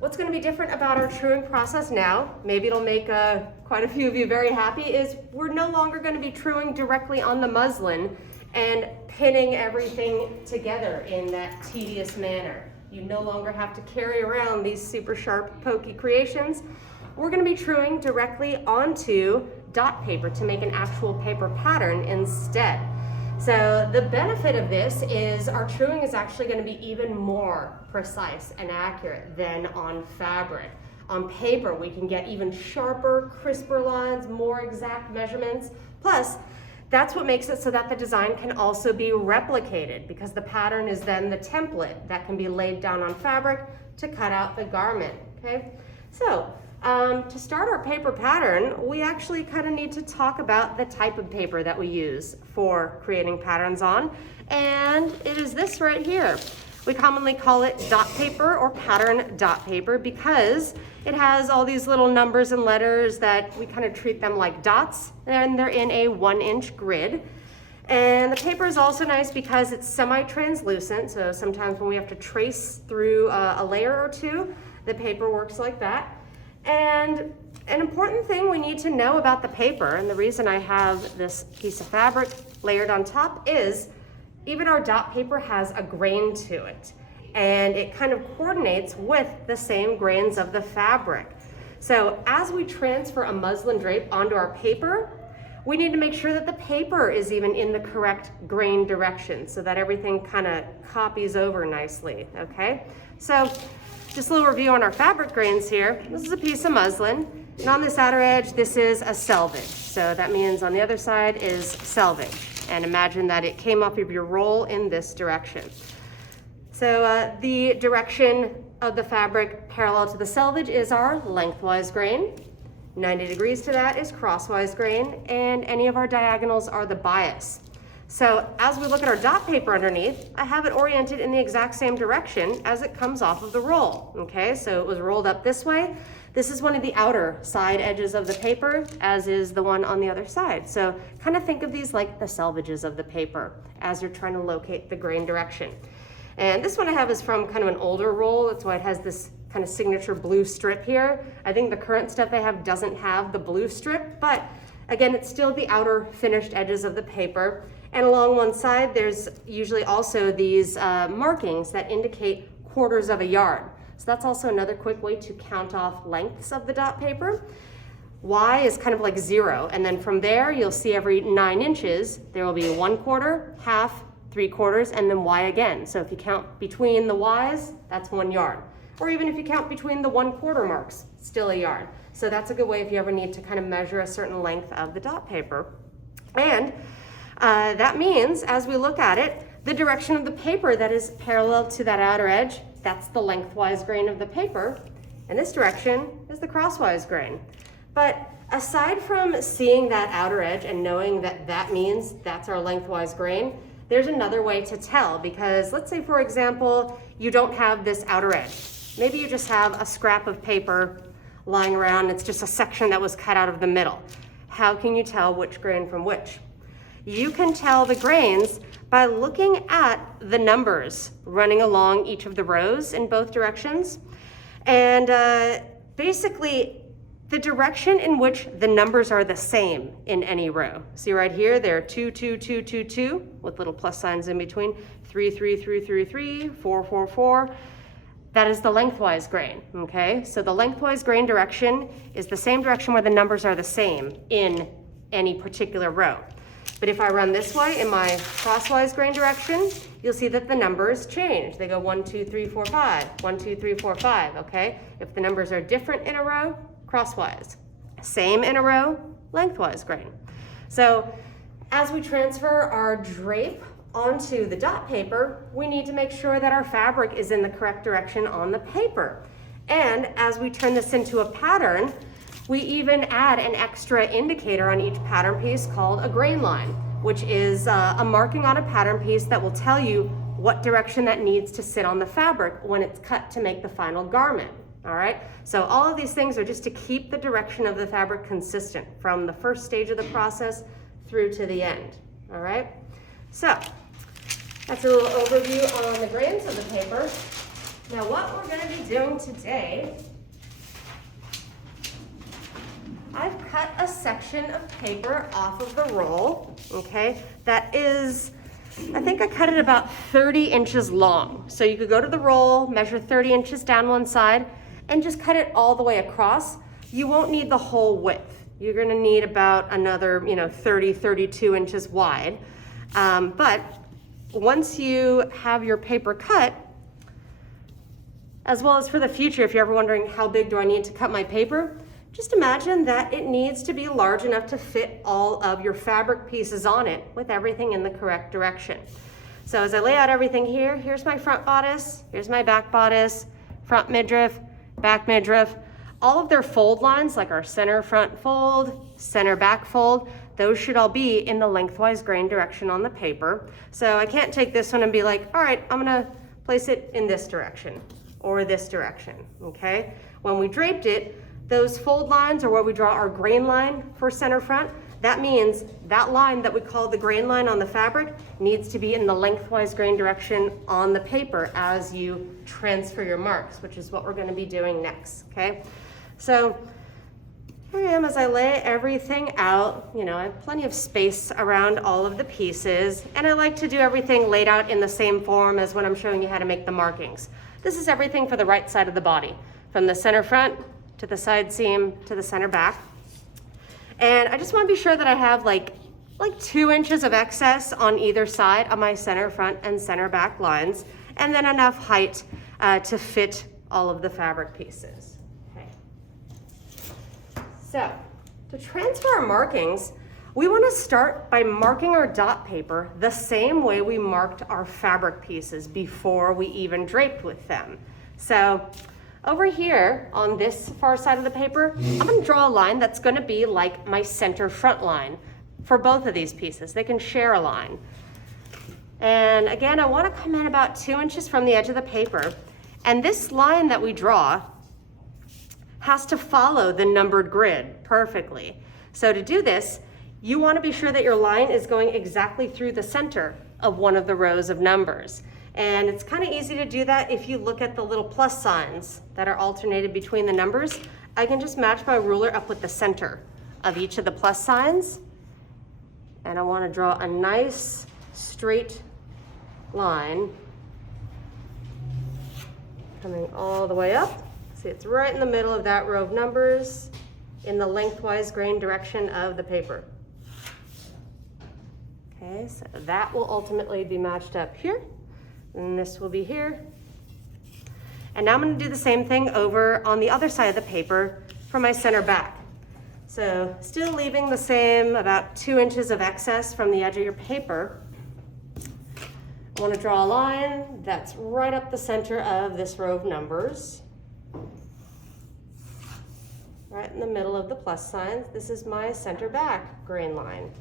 What's going to be different about our truing process now, maybe it'll make quite a few of you very happy, is we're no longer going to be truing directly on the muslin and pinning everything together in that tedious manner. You no longer have to carry around these super sharp, pokey creations. We're going to be truing directly onto dot paper to make an actual paper pattern instead. So the benefit of this is our truing is actually going to be even more precise and accurate than on fabric. On paper, we can get even sharper, crisper lines, more exact measurements. Plus, that's what makes it so that the design can also be replicated, because the pattern is then the template that can be laid down on fabric to cut out the garment, okay? So, to start our paper pattern, we actually kind of need to talk about the type of paper that we use for creating patterns on, and it is this right here. We commonly call it dot paper or pattern dot paper because it has all these little numbers and letters that we kind of treat them like dots, and they're in a 1-inch grid. And the paper is also nice because it's semi-translucent, so sometimes when we have to trace through a layer or two, the paper works like that. And an important thing we need to know about the paper, and the reason I have this piece of fabric layered on top, is even our dot paper has a grain to it, and it kind of coordinates with the same grains of the fabric. So as we transfer a muslin drape onto our paper, we need to make sure that the paper is even in the correct grain direction so that everything kind of copies over nicely, okay? So just a little review on our fabric grains here. This is a piece of muslin, and on this outer edge, this is a selvage. So that means on the other side is selvage. And imagine that it came off of your roll in this direction. So the direction of the fabric parallel to the selvage is our lengthwise grain. 90 degrees to that is crosswise grain, and any of our diagonals are the bias. So as we look at our dot paper underneath, I have it oriented in the exact same direction as it comes off of the roll, okay? So it was rolled up this way. This is one of the outer side edges of the paper, as is the one on the other side. So kind of think of these like the selvages of the paper as you're trying to locate the grain direction. And this one I have is from kind of an older roll. That's why it has this kind of signature blue strip here. I think the current stuff I have doesn't have the blue strip, but again, it's still the outer finished edges of the paper. And along one side, there's usually also these markings that indicate quarters of a yard. So that's also another quick way to count off lengths of the dot paper. Y is kind of like 0, and then from there, you'll see every 9 inches, there will be 1/4, half, 3/4, and then Y again. So if you count between the Ys, that's 1 yard. Or even if you count between the 1/4 marks, still a yard. So that's a good way if you ever need to kind of measure a certain length of the dot paper. And that means, as we look at it, the direction of the paper that is parallel to that outer edge, that's the lengthwise grain of the paper, and this direction is the crosswise grain. But aside from seeing that outer edge and knowing that that means that's our lengthwise grain, there's another way to tell, because let's say, for example, you don't have this outer edge. Maybe you just have a scrap of paper lying around, it's just a section that was cut out of the middle. How can you tell which grain from which? You can tell the grains by looking at the numbers running along each of the rows in both directions. And basically, the direction in which the numbers are the same in any row. See right here, they're 2, 2, 2, 2, 2, with little plus signs in between, 3, 3, 3, 3, 3, 4, 4, 4. That is the lengthwise grain, okay? So the lengthwise grain direction is the same direction where the numbers are the same in any particular row. But if I run this way in my crosswise grain direction, you'll see that the numbers change. They go 1, 2, 3, 4, 5, 1, 2, 3, 4, 5, okay? If the numbers are different in a row, crosswise. Same in a row, lengthwise grain. So as we transfer our drape onto the dot paper, we need to make sure that our fabric is in the correct direction on the paper. And as we turn this into a pattern, we even add an extra indicator on each pattern piece called a grain line, which is a marking on a pattern piece that will tell you what direction that needs to sit on the fabric when it's cut to make the final garment. All right, so all of these things are just to keep the direction of the fabric consistent from the first stage of the process through to the end. All right, so that's a little overview on the grains of the paper. Now what we're going to be doing today, I've cut a section of paper off of the roll, okay? That is, I think I cut it about 30 inches long. So you could go to the roll, measure 30 inches down one side, and just cut it all the way across. You won't need the whole width. You're gonna need about another, 30, 32 inches wide. But once you have your paper cut, as well as for the future, if you're ever wondering how big do I need to cut my paper, just imagine that it needs to be large enough to fit all of your fabric pieces on it with everything in the correct direction. So as I lay out everything here, here's my front bodice, here's my back bodice, front midriff, back midriff. All of their fold lines, like our center front fold, center back fold, those should all be in the lengthwise grain direction on the paper. So I can't take this one and be like, all right, I'm gonna place it in this direction or this direction, okay? When we draped it, those fold lines are where we draw our grain line for center front. That means that line that we call the grain line on the fabric needs to be in the lengthwise grain direction on the paper as you transfer your marks, which is what we're gonna be doing next, okay? So here I am as I lay everything out. I have plenty of space around all of the pieces, and I like to do everything laid out in the same form as when I'm showing you how to make the markings. This is everything for the right side of the body, from the center front to the side seam to the center back. And I just want to be sure that I have like 2 inches of excess on either side of my center front and center back lines, and then enough height to fit all of the fabric pieces. Okay. So to transfer our markings, we want to start by marking our dot paper the same way we marked our fabric pieces before we even draped with them. So over here on this far side of the paper, I'm going to draw a line that's going to be like my center front line for both of these pieces. They can share a line. And again, I want to come in about 2 inches from the edge of the paper. And this line that we draw has to follow the numbered grid perfectly. So to do this, you want to be sure that your line is going exactly through the center of one of the rows of numbers. And it's kind of easy to do that if you look at the little plus signs that are alternated between the numbers. I can just match my ruler up with the center of each of the plus signs. And I want to draw a nice straight line coming all the way up. See, it's right in the middle of that row of numbers in the lengthwise grain direction of the paper. Okay, so that will ultimately be matched up here. And this will be here. And now I'm going to do the same thing over on the other side of the paper for my center back. So still leaving the same about 2 inches of excess from the edge of your paper. I want to draw a line that's right up the center of this row of numbers. Right in the middle of the plus signs. This is my center back grain line.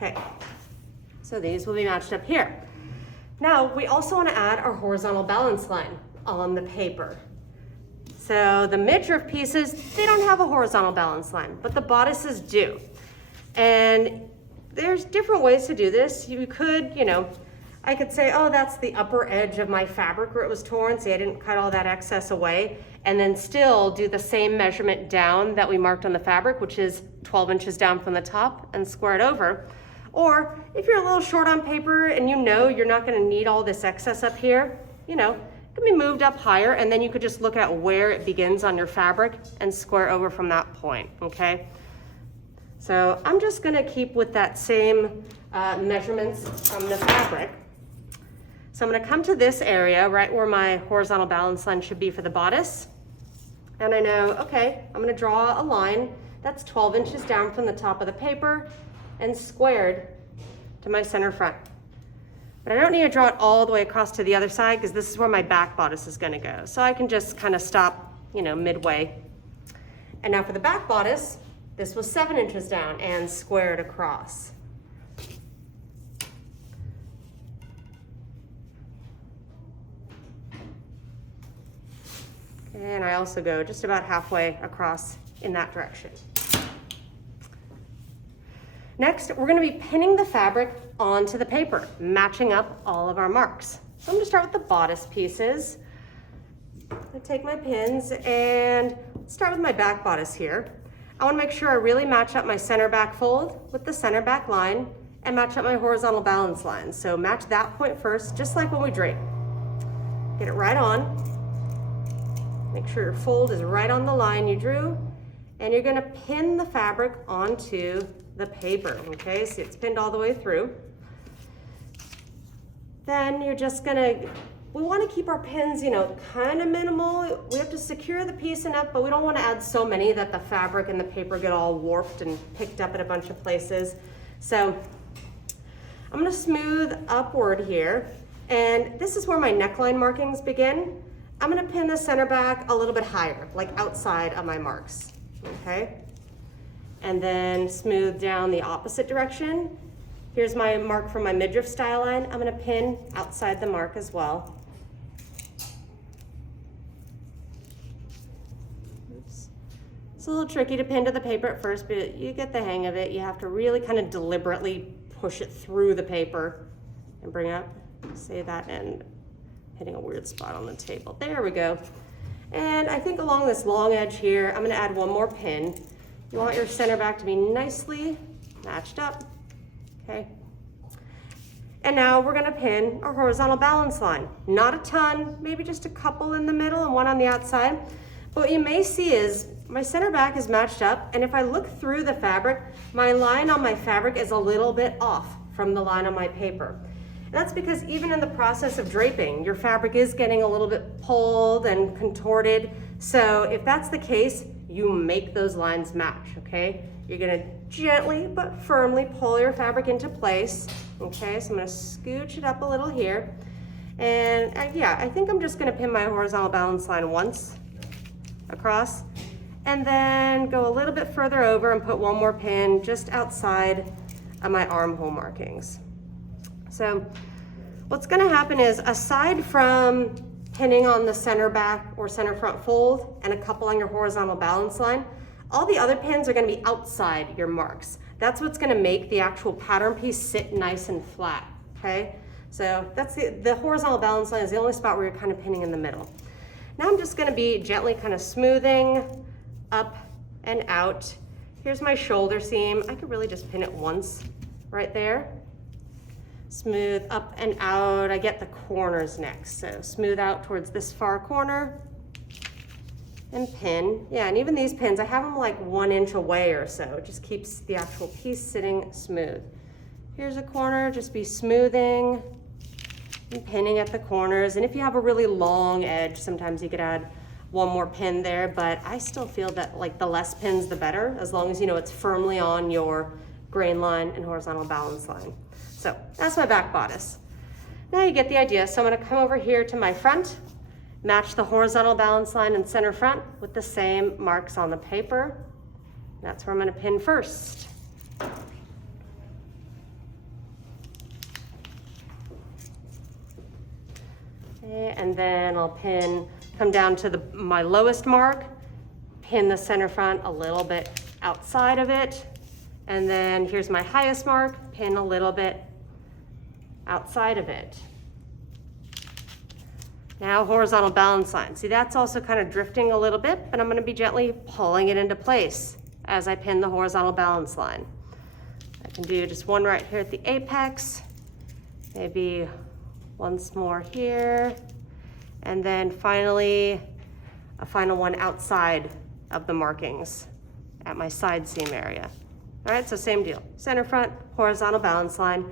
Okay, so these will be matched up here. Now, we also want to add our horizontal balance line on the paper. So the midriff pieces, they don't have a horizontal balance line, but the bodices do. And there's different ways to do this. You could, I could say, oh, that's the upper edge of my fabric where it was torn. See, I didn't cut all that excess away. And then still do the same measurement down that we marked on the fabric, which is 12 inches down from the top, and square it over. Or if you're a little short on paper and you're not going to need all this excess up here, it can be moved up higher, and then you could just look at where it begins on your fabric and square over from that point, okay? So I'm just going to keep with that same measurements from the fabric. So I'm going to come to this area right where my horizontal balance line should be for the bodice. And I know, okay, I'm going to draw a line that's 12 inches down from the top of the paper and squared to my center front. But I don't need to draw it all the way across to the other side because this is where my back bodice is going to go. So I can just kind of stop, midway. And now for the back bodice, this was 7 inches down and squared across. And I also go just about halfway across in that direction. Next, we're gonna be pinning the fabric onto the paper, matching up all of our marks. So I'm gonna start with the bodice pieces. I take my pins and start with my back bodice here. I wanna make sure I really match up my center back fold with the center back line and match up my horizontal balance line. So match that point first, just like when we drape. Get it right on. Make sure your fold is right on the line you drew, and you're gonna pin the fabric onto the paper, okay? So it's pinned all the way through. Then you're just gonna, we wanna keep our pins, you know, kind of minimal. We have to secure the piece enough, but we don't wanna add so many that the fabric and the paper get all warped and picked up at a bunch of places. So I'm gonna smooth upward here, and this is where my neckline markings begin. I'm gonna pin the center back a little bit higher, like outside of my marks, okay? And then smooth down the opposite direction. Here's my mark for my midriff style line. I'm gonna pin outside the mark as well. Oops. It's a little tricky to pin to the paper at first, but you get the hang of it. You have to really kind of deliberately push it through the paper and bring up, say that end. Hitting a weird spot on the table. There we go. And I think along this long edge here, I'm gonna add one more pin. You want your center back to be nicely matched up, okay? And now we're gonna pin our horizontal balance line. Not a ton, maybe just a couple in the middle and one on the outside. But what you may see is my center back is matched up, and if I look through the fabric, my line on my fabric is a little bit off from the line on my paper. And that's because even in the process of draping, your fabric is getting a little bit pulled and contorted. So if that's the case, you make those lines match, okay? You're gonna gently but firmly pull your fabric into place, okay? So I'm gonna scooch it up a little here. And yeah, I think I'm just gonna pin my horizontal balance line once across, and then go a little bit further over and put one more pin just outside of my armhole markings. So what's gonna happen is, aside from pinning on the center back or center front fold and a couple on your horizontal balance line, all the other pins are gonna be outside your marks. That's what's gonna make the actual pattern piece sit nice and flat, okay? So that's the horizontal balance line is the only spot where you're kind of pinning in the middle. Now I'm just gonna be gently kind of smoothing up and out. Here's my shoulder seam. I could really just pin it once right there. Smooth up and out. I get the corners next. So smooth out towards this far corner and pin. Yeah, and even these pins, I have them like 1 inch away or so. It just keeps the actual piece sitting smooth. Here's a corner, just be smoothing and pinning at the corners. And if you have a really long edge, sometimes you could add one more pin there, but I still feel that like the less pins, the better, as long as you know it's firmly on your grain line and horizontal balance line. So that's my back bodice. Now you get the idea. So I'm gonna come over here to my front, match the horizontal balance line and center front with the same marks on the paper. That's where I'm gonna pin first. Okay, and then I'll come down to my lowest mark, pin the center front a little bit outside of it, and then here's my highest mark, pin a little bit outside of it. Now horizontal balance line. See, that's also kind of drifting a little bit, but I'm gonna be gently pulling it into place as I pin the horizontal balance line. I can do just one right here at the apex, maybe once more here, and then finally, a final one outside of the markings at my side seam area. All right, so same deal. Center front, horizontal balance line,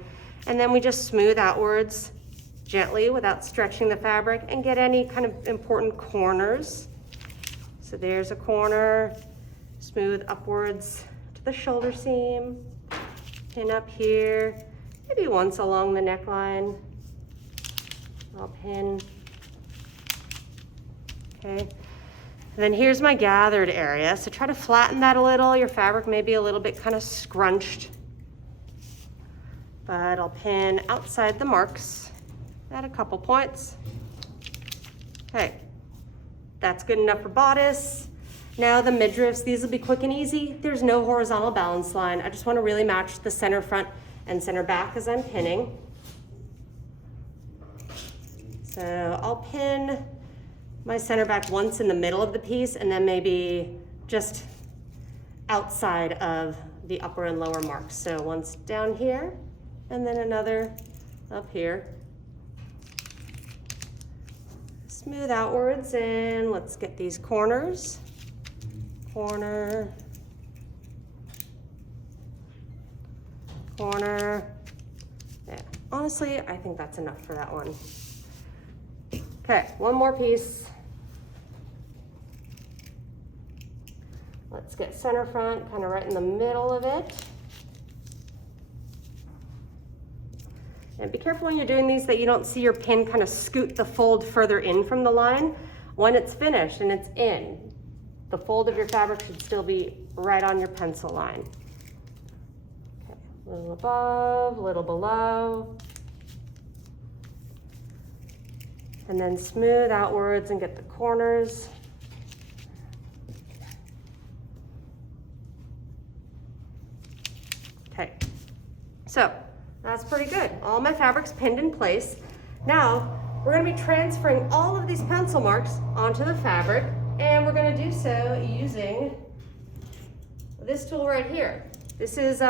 and then we just smooth outwards gently without stretching the fabric and get any kind of important corners. So there's a corner, smooth upwards to the shoulder seam, pin up here, maybe once along the neckline. I'll pin, okay. And then here's my gathered area. So try to flatten that a little. Your fabric may be a little bit kind of scrunched, but I'll pin outside the marks at a couple points. Okay, that's good enough for bodice. Now the midriffs, these will be quick and easy. There's no horizontal balance line. I just want to really match the center front and center back as I'm pinning. So I'll pin my center back once in the middle of the piece and then maybe just outside of the upper and lower marks. So once down here and then another up here. Smooth outwards, and let's get these corners. Corner, corner. Yeah, honestly, I think that's enough for that one. Okay, one more piece. Let's get center front, kind of right in the middle of it. And be careful when you're doing these that you don't see your pin kind of scoot the fold further in from the line. When it's finished and it's in, the fold of your fabric should still be right on your pencil line. Okay, a little above, a little below. And then smooth outwards and get the corners. Okay, so that's pretty good. All my fabric's pinned in place. Now, we're gonna be transferring all of these pencil marks onto the fabric, and we're gonna do so using this tool right here. This is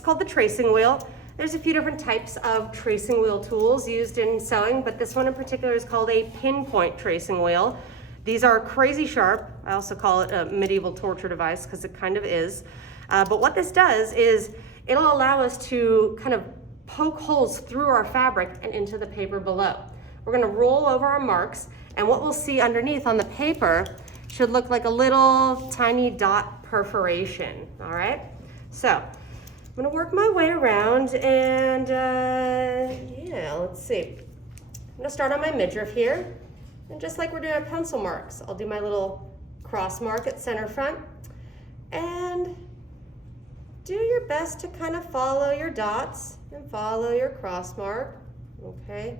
called the tracing wheel. There's a few different types of tracing wheel tools used in sewing, but this one in particular is called a pinpoint tracing wheel. These are crazy sharp. I also call it a medieval torture device because it kind of is. But what this does is it'll allow us to kind of poke holes through our fabric and into the paper below. We're gonna roll over our marks, and what we'll see underneath on the paper should look like a little tiny dot perforation, all right? So, I'm gonna work my way around and yeah, let's see. I'm gonna start on my midriff here, and just like we're doing our pencil marks, I'll do my little cross mark at center front, and do your best to kind of follow your dots and follow your cross mark, okay?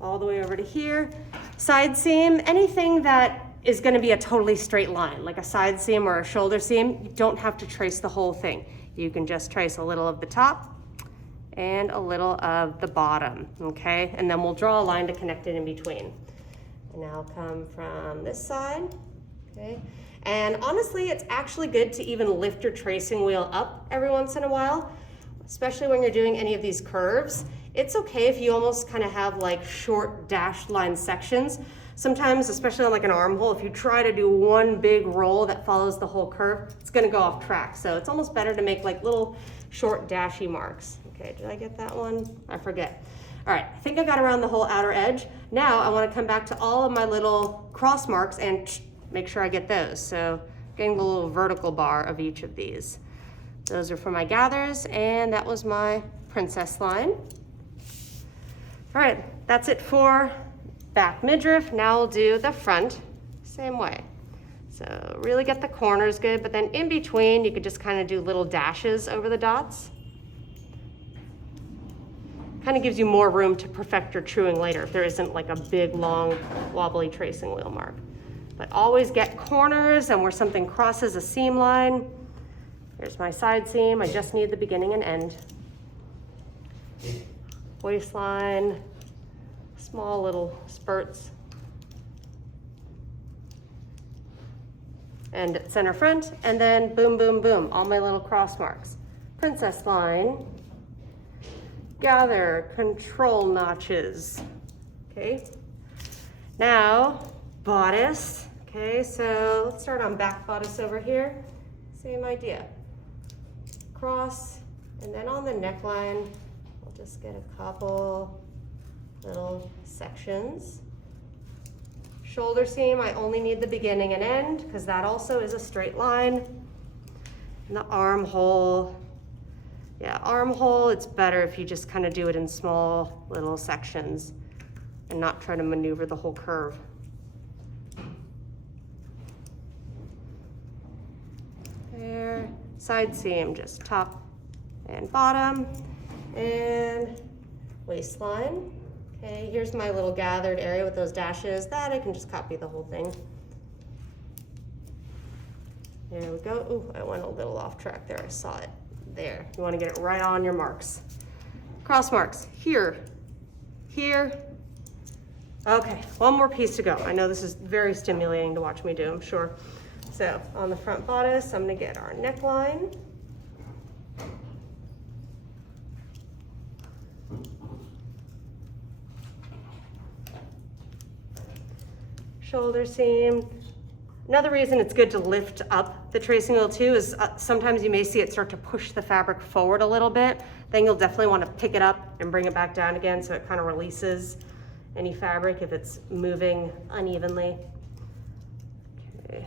All the way over to here. Side seam, anything that is gonna be a totally straight line, like a side seam or a shoulder seam, you don't have to trace the whole thing. You can just trace a little of the top and a little of the bottom, okay? And then we'll draw a line to connect it in between. And now come from this side, okay? And honestly, it's actually good to even lift your tracing wheel up every once in a while, especially when you're doing any of these curves. It's okay if you almost kind of have like short dashed line sections. Sometimes, especially on like an armhole, if you try to do one big roll that follows the whole curve, it's gonna go off track. So it's almost better to make like little short dashy marks. Okay, did I get that one? I forget. All right, I think I got around the whole outer edge. Now I wanna come back to all of my little cross marks and make sure I get those. So getting the little vertical bar of each of these. Those are for my gathers, and that was my princess line. All right, that's it for back midriff. Now we'll do the front, same way. So really get the corners good, but then in between, you could just kind of do little dashes over the dots. Kind of gives you more room to perfect your truing later if there isn't like a big, long, wobbly tracing wheel mark. But always get corners and where something crosses a seam line. Here's my side seam. I just need the beginning and end. Waistline, small little spurts. And center front, and then boom, boom, boom, all my little cross marks. Princess line, gather, control notches, okay? Now, bodice, okay, so let's start on back bodice over here. Same idea. Cross, and then on the neckline, we'll just get a couple little sections. Shoulder seam, I only need the beginning and end because that also is a straight line. And the armhole, yeah, armhole, it's better if you just kind of do it in small little sections and not try to maneuver the whole curve. There, side seam, just top and bottom, and waistline. Okay, here's my little gathered area with those dashes. That I can just copy the whole thing. There we go. Ooh, I went a little off track there. I saw it. There. You want to get it right on your marks. Cross marks. Here. Here. Okay, one more piece to go. I know this is very stimulating to watch me do, I'm sure. So on the front bodice, I'm going to get our neckline. Shoulder seam. Another reason it's good to lift up the tracing wheel too is sometimes you may see it start to push the fabric forward a little bit. Then you'll definitely want to pick it up and bring it back down again so it kind of releases any fabric if it's moving unevenly. Okay.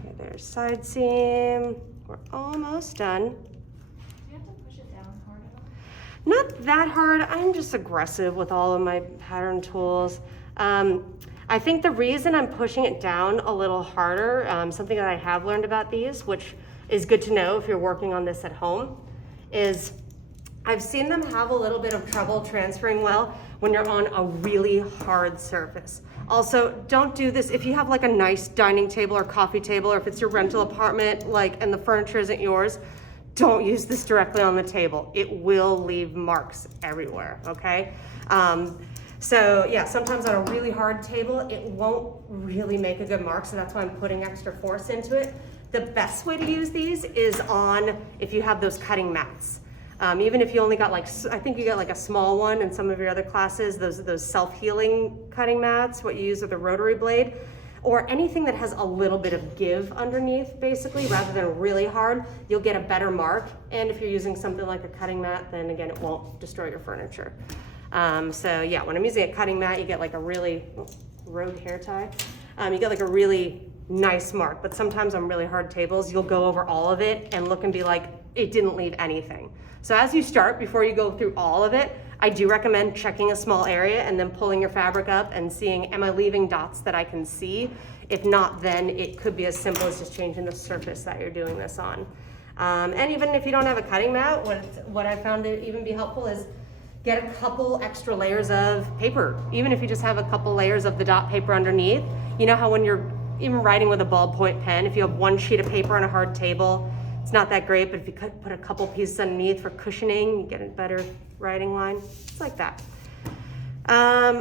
Okay, there's side seam. We're almost done. Not that hard. I'm just aggressive with all of my pattern tools. I think the reason I'm pushing it down a little harder, something that I have learned about these, which is good to know if you're working on this at home, is I've seen them have a little bit of trouble transferring well when you're on a really hard surface. Also, don't do this if you have like a nice dining table or coffee table, or if it's your rental apartment, and the furniture isn't yours. Don't use this directly on the table. It will leave marks everywhere, okay? So yeah, sometimes on a really hard table, it won't really make a good mark, so that's why I'm putting extra force into it. The best way to use these is on, if you have those cutting mats. Even if you only got I think you got like a small one in some of your other classes, those self-healing cutting mats, what you use with a rotary blade, or anything that has a little bit of give underneath, basically, rather than really hard, you'll get a better mark. And if you're using something like a cutting mat, then again, it won't destroy your furniture. So yeah, when I'm using a cutting mat, you get like a really, rogue hair tie, you get like a really nice mark. But sometimes on really hard tables, you'll go over all of it and look and be like, it didn't leave anything. So as you start, before you go through all of it, I do recommend checking a small area and then pulling your fabric up and seeing, am I leaving dots that I can see? If not, then it could be as simple as just changing the surface that you're doing this on. And even if you don't have a cutting mat, what I found to even be helpful is get a couple extra layers of paper. Even if you just have a couple layers of the dot paper underneath. You know how when you're even writing with a ballpoint pen, if you have one sheet of paper on a hard table, it's not that great, but if you could put a couple pieces underneath for cushioning, you get a better writing line. It's like that.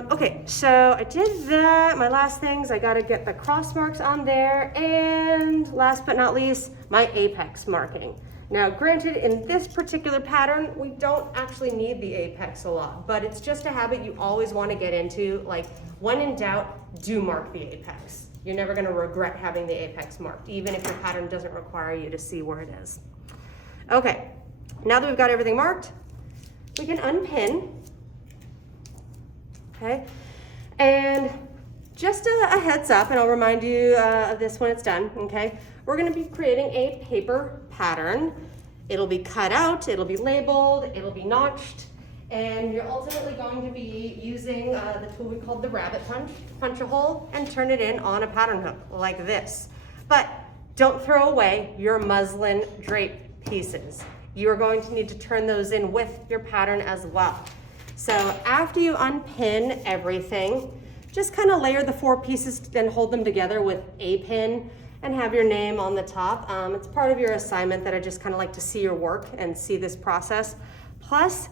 Okay, so I did that. My last things, I gotta get the cross marks on there, and last but not least, my apex marking. Now, granted, in this particular pattern, we don't actually need the apex a lot, but it's just a habit you always want to get into. Like, when in doubt, do mark the apex. You're never going to regret having the apex marked, even if your pattern doesn't require you to see where it is. Okay, now that we've got everything marked, we can unpin. Okay, and just a heads up, and I'll remind you of this when it's done, okay? We're going to be creating a paper pattern. It'll be cut out, it'll be labeled, it'll be notched, and you're ultimately going to be using the tool we called the rabbit punch. Punch a hole and turn it in on a pattern hook like this. But don't throw away your muslin drape pieces. You are going to need to turn those in with your pattern as well. So after you unpin everything, just kind of layer the 4 pieces and hold them together with a pin and have your name on the top. It's part of your assignment that I just kind of like to see your work and see this process. Plus,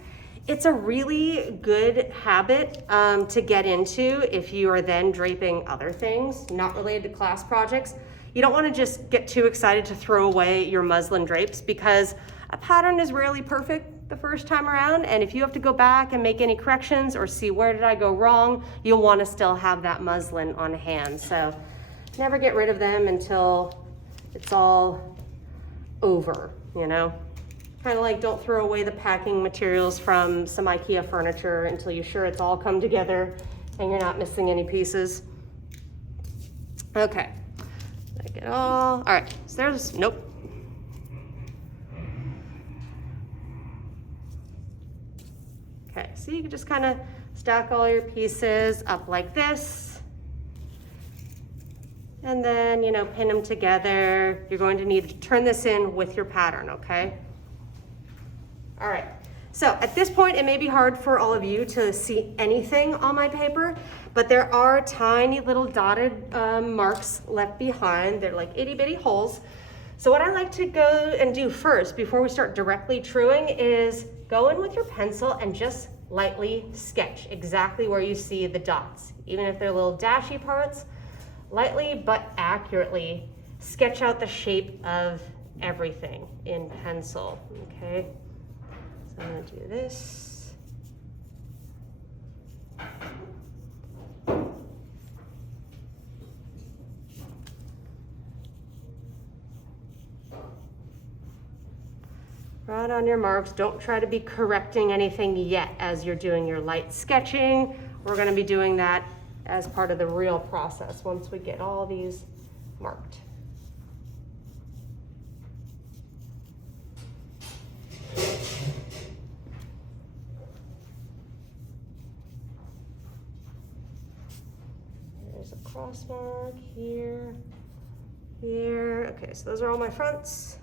it's a really good habit to get into if you are then draping other things not related to class projects. You don't want to just get too excited to throw away your muslin drapes, because a pattern is rarely perfect the first time around, and if you have to go back and make any corrections or see where did I go wrong, you'll want to still have that muslin on hand. So never get rid of them until it's all over, you know? Kind of like don't throw away the packing materials from some IKEA furniture until you're sure it's all come together and you're not missing any pieces. Okay, like it all right, so there's, nope. Okay, so you can just kind of stack all your pieces up like this. And then, you know, pin them together. You're going to need to turn this in with your pattern, okay? All right, So at this point, it may be hard for all of you to see anything on my paper, but there are tiny little dotted marks left behind. They're like itty bitty holes. So what I like to go and do first before we start directly truing is go in with your pencil and just lightly sketch exactly where you see the dots. Even if they're little dashy parts, lightly but accurately sketch out the shape of everything in pencil, okay? So I'm gonna do this. Right on your marks. Don't try to be correcting anything yet as you're doing your light sketching. We're gonna be doing that as part of the real process once we get all these marked. There's a cross mark here, here. Okay, so those are all my fronts.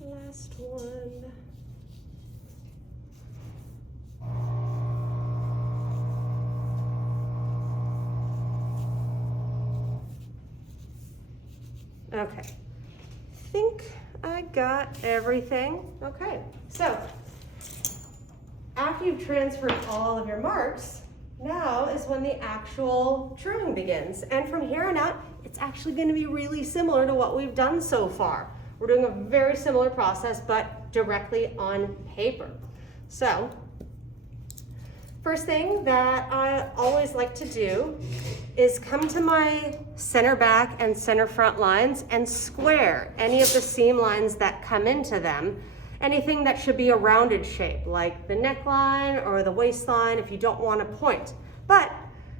Last one. Okay, I think I got everything. Okay, so after you've transferred all of your marks, now is when the actual truing begins. And from here on out, it's actually going to be really similar to what we've done so far. We're doing a very similar process, but directly on paper. So, first thing that I always like to do is come to my center back and center front lines and square any of the seam lines that come into them. Anything that should be a rounded shape, like the neckline or the waistline if you don't want a point. But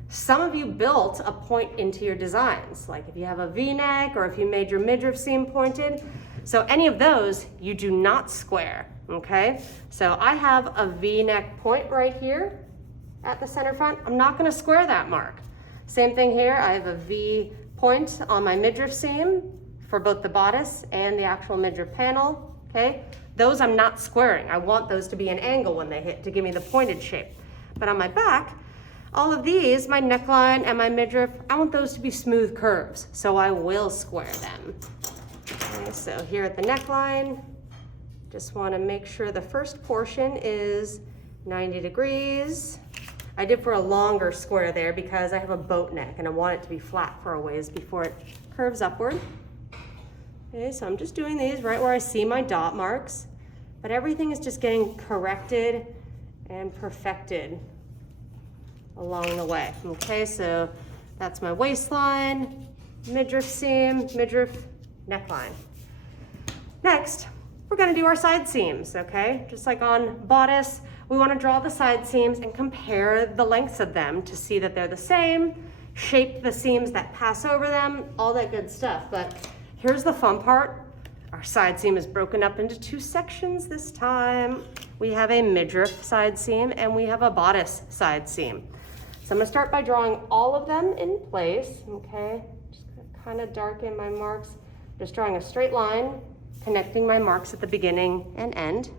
some of you built a point into your designs, like if you have a V-neck or if you made your midriff seam pointed. So any of those you do not square, okay? So I have a V-neck point right here at the center front. I'm not gonna square that mark. Same thing here, I have a V point on my midriff seam for both the bodice and the actual midriff panel, okay? Those I'm not squaring. I want those to be an angle when they hit to give me the pointed shape. But on my back, all of these, my neckline and my midriff, I want those to be smooth curves, so I will square them. Okay, so here at the neckline, just want to make sure the first portion is 90 degrees. I did for a longer square there because I have a boat neck and I want it to be flat for a ways before it curves upward. Okay, so I'm just doing these right where I see my dot marks, but everything is just getting corrected and perfected along the way. Okay, so that's my waistline, midriff seam, midriff neckline. Next, we're gonna do our side seams, okay? Just like on bodice, we wanna draw the side seams and compare the lengths of them to see that they're the same, shape the seams that pass over them, all that good stuff. But here's the fun part. Our side seam is broken up into two sections this time. We have a midriff side seam and we have a bodice side seam. So I'm gonna start by drawing all of them in place, okay? Just gonna kind of darken my marks. Just drawing a straight line, connecting my marks at the beginning and end.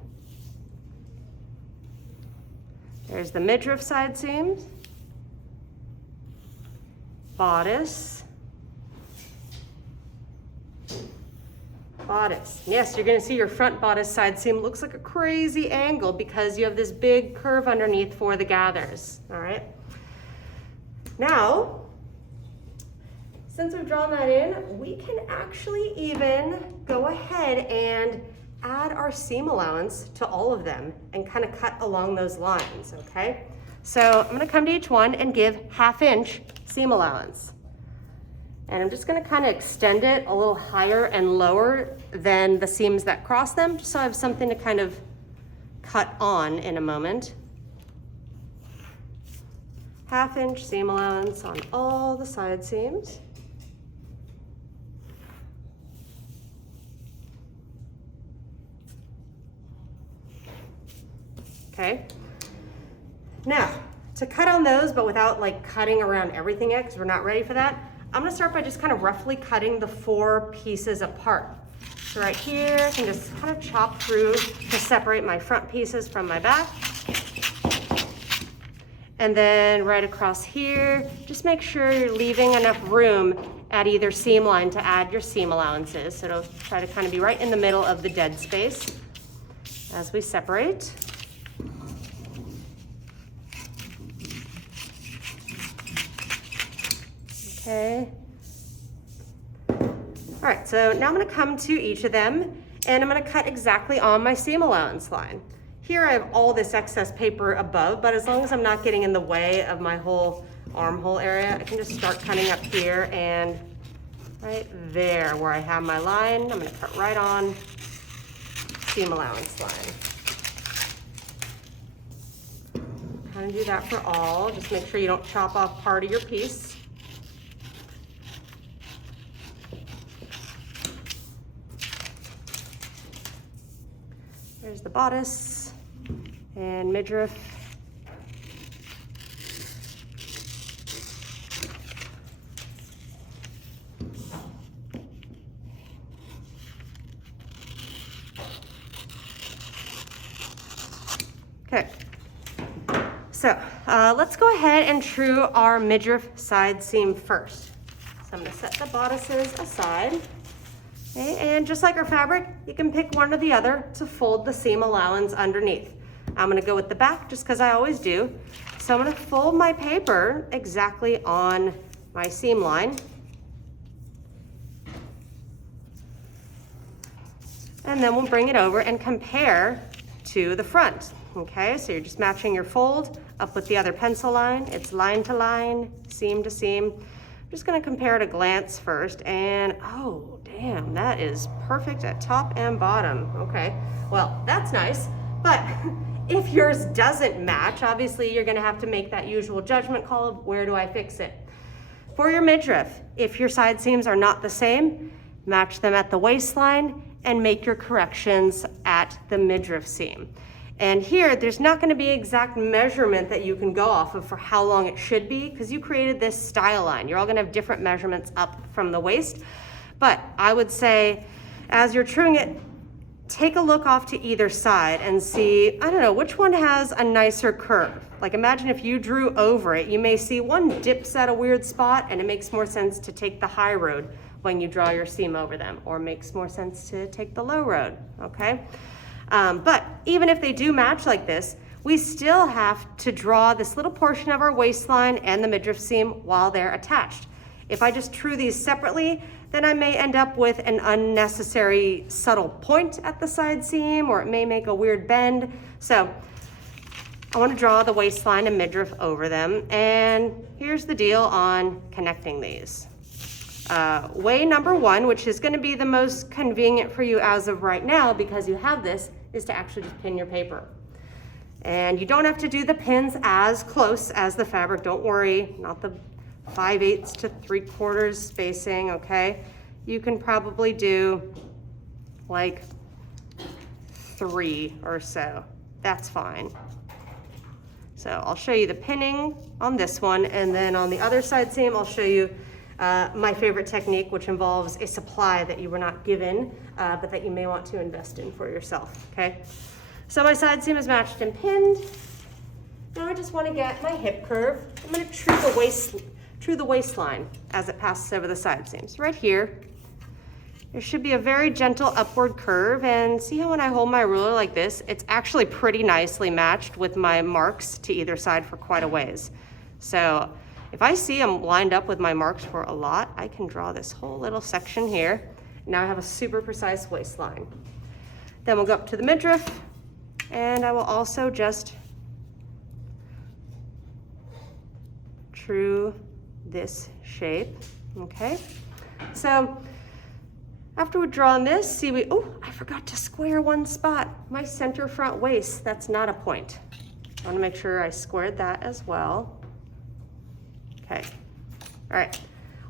There's the midriff side seams, bodice, bodice. Yes, you're gonna see your front bodice side seam looks like a crazy angle because you have this big curve underneath for the gathers, all right? Now, since we've drawn that in, we can actually even go ahead and add our seam allowance to all of them and kind of cut along those lines, okay? So I'm gonna come to each one and give 1/2 inch seam allowance. And I'm just gonna kind of extend it a little higher and lower than the seams that cross them, just so I have something to kind of cut on in a moment. 1/2 inch seam allowance on all the side seams. Okay. Now, to cut on those, but without like cutting around everything yet, because we're not ready for that, I'm gonna start by just kind of roughly cutting the 4 pieces apart. So right here, I can just kind of chop through to separate my front pieces from my back. And then right across here, just make sure you're leaving enough room at either seam line to add your seam allowances. So it'll try to kind of be right in the middle of the dead space as we separate. Okay. All right, so now I'm gonna come to each of them and I'm gonna cut exactly on my seam allowance line. Here I have all this excess paper above, but as long as I'm not getting in the way of my whole armhole area, I can just start cutting up here and right there where I have my line, I'm gonna cut right on seam allowance line. Kind of do that for all, just make sure you don't chop off part of your piece. There's the bodice and midriff. Okay, so let's go ahead and true our midriff side seam first. So I'm gonna set the bodices aside. Okay, and just like our fabric, you can pick one or the other to fold the seam allowance underneath. I'm gonna go with the back just because I always do. So I'm gonna fold my paper exactly on my seam line. And then we'll bring it over and compare to the front. Okay, so you're just matching your fold up with the other pencil line. It's line to line, seam to seam. I'm just gonna compare at a glance first, and oh, damn, that is perfect at top and bottom. Okay, well, that's nice, but if yours doesn't match, obviously you're gonna have to make that usual judgment call of where do I fix it. For your midriff, if your side seams are not the same, match them at the waistline and make your corrections at the midriff seam. And here, there's not gonna be exact measurement that you can go off of for how long it should be, because you created this style line. You're all gonna have different measurements up from the waist. But I would say, as you're truing it, take a look off to either side and see, I don't know, which one has a nicer curve. Like imagine if you drew over it, you may see one dips at a weird spot and it makes more sense to take the high road when you draw your seam over them, or makes more sense to take the low road, okay? But even if they do match like this, we still have to draw this little portion of our waistline and the midriff seam while they're attached. If I just true these separately, then I may end up with an unnecessary subtle point at the side seam, or it may make a weird bend. So I want to draw the waistline and midriff over them. And here's the deal on connecting these. Way number 1, which is going to be the most convenient for you as of right now because you have this, is to actually just pin your paper. And you don't have to do the pins as close as the fabric, don't worry, not the 5/8 to 3/4 spacing, okay? You can probably do like 3 or so, that's fine. So I'll show you the pinning on this one, and then on the other side seam, I'll show you my favorite technique, which involves a supply that you were not given, but that you may want to invest in for yourself, okay? So my side seam is matched and pinned. Now I just want to get my hip curve. I'm going to true the waistline as it passes over the side seams. Right here, there should be a very gentle upward curve, and see how when I hold my ruler like this, it's actually pretty nicely matched with my marks to either side for quite a ways. So if I see I'm lined up with my marks for a lot, I can draw this whole little section here. Now I have a super precise waistline. Then we'll go up to the midriff, and I will also just true this shape, okay? So after we've drawn this, see oh, I forgot to square one spot. My center front waist, that's not a point. I wanna make sure I squared that as well. Okay, all right.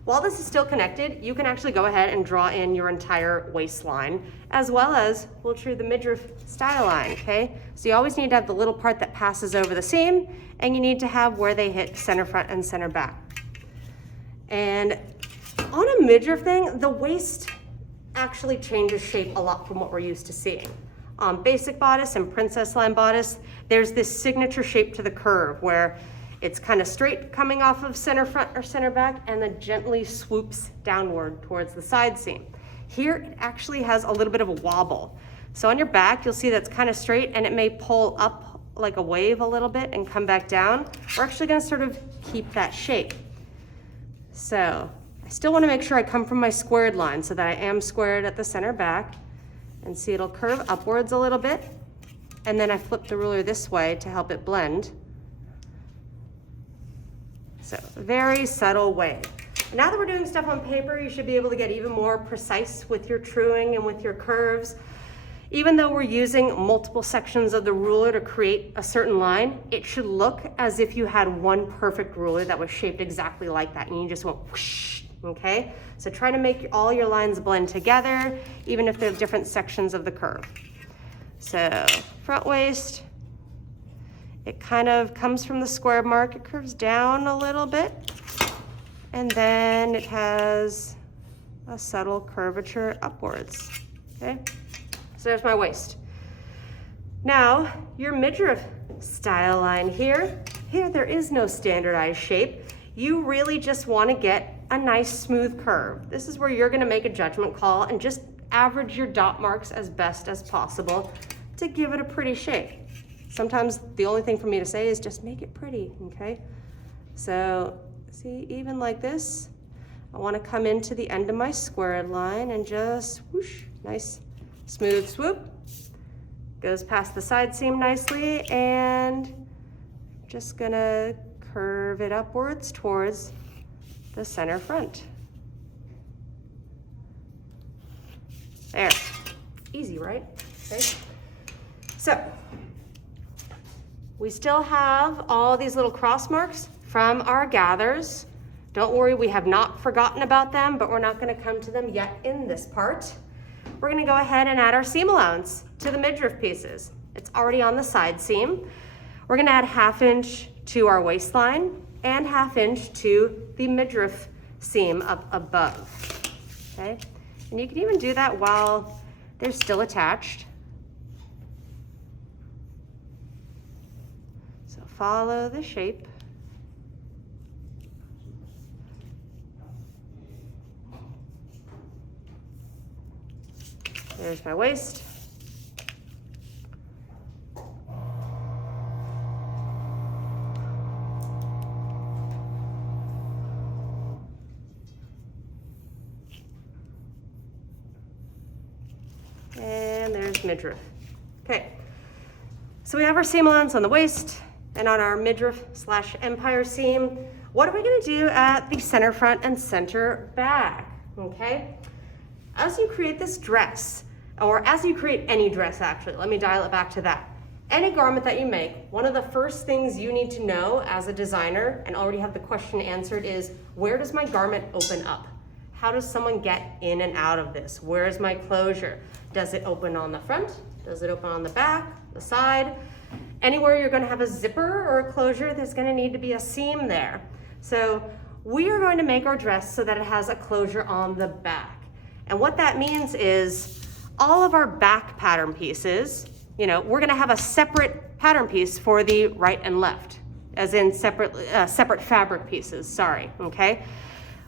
While this is still connected, you can actually go ahead and draw in your entire waistline, as well as we'll true the midriff style line, okay? So you always need to have the little part that passes over the seam, and you need to have where they hit center front and center back. And on a midriff thing, the waist actually changes shape a lot from what we're used to seeing. On basic bodice and princess line bodice, there's this signature shape to the curve where it's kind of straight coming off of center front or center back and then gently swoops downward towards the side seam. Here, it actually has a little bit of a wobble. So on your back, you'll see that's kind of straight and it may pull up like a wave a little bit and come back down. We're actually gonna sort of keep that shape. So I still wanna make sure I come from my squared line so that I am squared at the center back, and see it'll curve upwards a little bit. And then I flip the ruler this way to help it blend. So very subtle wave. Now that we're doing stuff on paper, you should be able to get even more precise with your truing and with your curves. Even though we're using multiple sections of the ruler to create a certain line, it should look as if you had one perfect ruler that was shaped exactly like that and you just went whoosh, okay? So try to make all your lines blend together, even if they're different sections of the curve. So front waist, it kind of comes from the square mark, it curves down a little bit, and then it has a subtle curvature upwards, okay? So there's my waist. Now, your midriff style line here there is no standardized shape. You really just wanna get a nice smooth curve. This is where you're gonna make a judgment call and just average your dot marks as best as possible to give it a pretty shape. Sometimes the only thing for me to say is just make it pretty, okay? So see, even like this, I wanna come into the end of my squared line and just whoosh, nice smooth swoop. Goes past the side seam nicely, and just gonna curve it upwards towards the center front. There, easy, right? Okay. So, we still have all these little cross marks from our gathers. Don't worry, we have not forgotten about them, but we're not gonna come to them yet in this part. We're gonna go ahead and add our seam allowance to the midriff pieces. It's already on the side seam. We're gonna add 1/2 inch to our waistline and 1/2 inch to the midriff seam up above, okay? And you can even do that while they're still attached. So follow the shape. There's my waist. And there's midriff. Okay, so we have our seam allowance on the waist and on our midriff/empire seam. What are we gonna do at the center front and center back, okay? As you create this dress, or as you create any dress actually, let me dial it back to that. Any garment that you make, one of the first things you need to know as a designer and already have the question answered is, where does my garment open up? How does someone get in and out of this? Where is my closure? Does it open on the front? Does it open on the back, the side? Anywhere you're gonna have a zipper or a closure, there's gonna need to be a seam there. So we are going to make our dress so that it has a closure on the back. And what that means is all of our back pattern pieces, you know, we're gonna have a separate pattern piece for the right and left, as in separate fabric pieces, sorry, okay?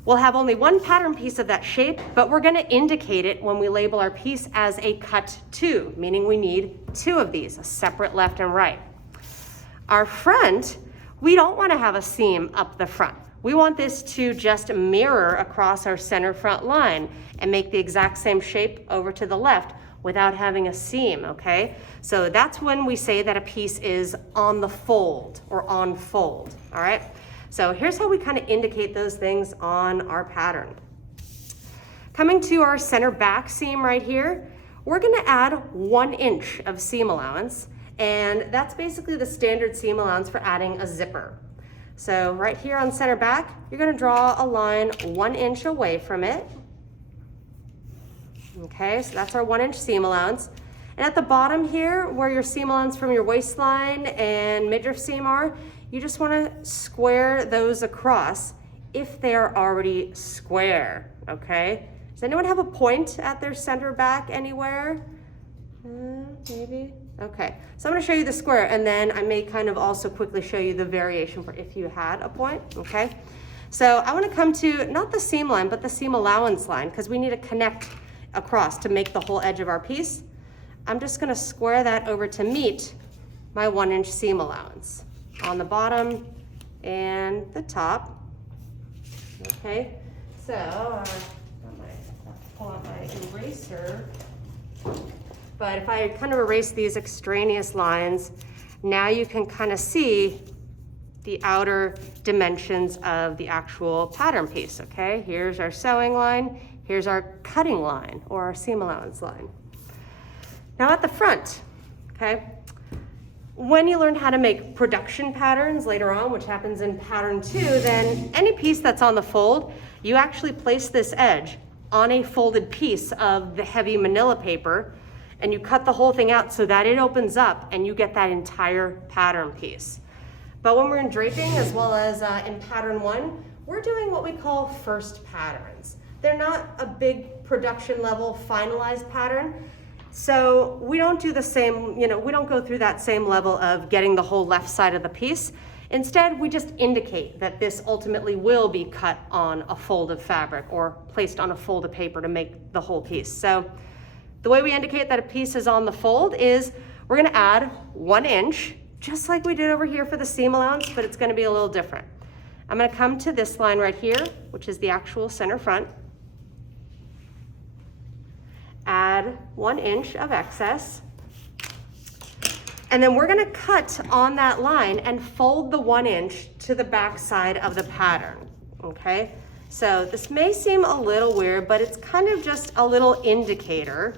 We'll have only one pattern piece of that shape, but we're gonna indicate it when we label our piece as a cut 2, meaning we need 2 of these, a separate left and right. Our front, we don't wanna have a seam up the front. We want this to just mirror across our center front line and make the exact same shape over to the left without having a seam, okay? So that's when we say that a piece is on the fold or on fold, all right? So here's how we kind of indicate those things on our pattern. Coming to our center back seam right here, we're gonna add 1 inch of seam allowance, and that's basically the standard seam allowance for adding a zipper. So right here on center back, you're gonna draw a line 1 inch away from it. Okay, so that's our 1 inch seam allowance. And at the bottom here, where your seam allowance from your waistline and midriff seam are, you just wanna square those across if they're already square, okay? Does anyone have a point at their center back anywhere? Maybe? Okay, so I'm gonna show you the square, and then I may kind of also quickly show you the variation for if you had a point, okay? So I wanna come to, not the seam line, but the seam allowance line, because we need to connect across to make the whole edge of our piece. I'm just gonna square that over to meet my 1 inch seam allowance on the bottom and the top. Okay, so I might pull out my eraser. But if I kind of erase these extraneous lines, now you can kind of see the outer dimensions of the actual pattern piece, okay? Here's our sewing line, here's our cutting line or our seam allowance line. Now at the front, okay? When you learn how to make production patterns later on, which happens in pattern 2, then any piece that's on the fold, you actually place this edge on a folded piece of the heavy manila paper, and you cut the whole thing out so that it opens up and you get that entire pattern piece. But when we're in draping, as well as in pattern 1, we're doing what we call first patterns. They're not a big production level finalized pattern. So we don't do the same, we don't go through that same level of getting the whole left side of the piece. Instead, we just indicate that this ultimately will be cut on a fold of fabric or placed on a fold of paper to make the whole piece. So the way we indicate that a piece is on the fold is we're gonna add 1 inch, just like we did over here for the seam allowance, but it's gonna be a little different. I'm gonna come to this line right here, which is the actual center front. Add 1 inch of excess. And then we're gonna cut on that line and fold the 1 inch to the back side of the pattern, okay? So this may seem a little weird, but it's kind of just a little indicator.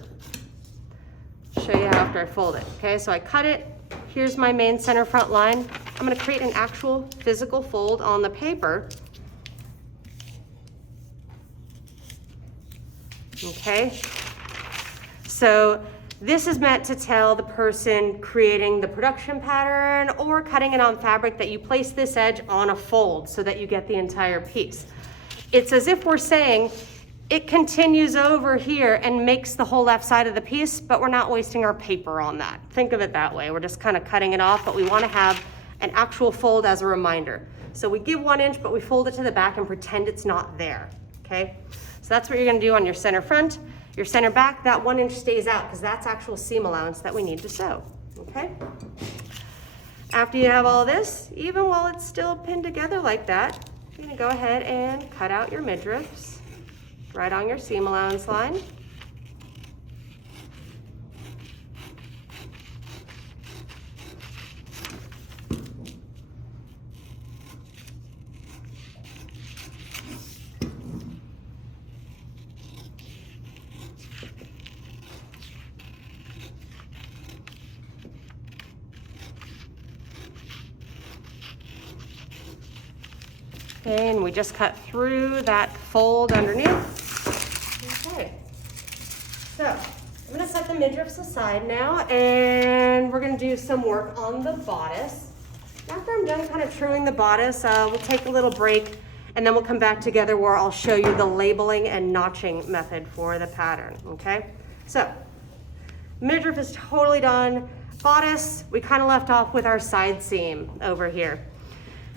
I'll show you how after I fold it, okay? So I cut it, here's my main center front line. I'm gonna create an actual physical fold on the paper. Okay? So this is meant to tell the person creating the production pattern or cutting it on fabric that you place this edge on a fold so that you get the entire piece. It's as if we're saying it continues over here and makes the whole left side of the piece, but we're not wasting our paper on that. Think of it that way. We're just kind of cutting it off, but we want to have an actual fold as a reminder. So we give 1 inch, but we fold it to the back and pretend it's not there, okay? So that's what you're gonna do on your center front. Your center back, that 1 inch stays out because that's actual seam allowance that we need to sew, okay? After you have all this, even while it's still pinned together like that, you're gonna go ahead and cut out your midriffs right on your seam allowance line. And we just cut through that fold underneath. Okay, so I'm gonna set the midriffs aside now and we're gonna do some work on the bodice. After I'm done kind of truing the bodice, we'll take a little break and then we'll come back together where I'll show you the labeling and notching method for the pattern, okay? So, midriff is totally done. Bodice, we kind of left off with our side seam over here.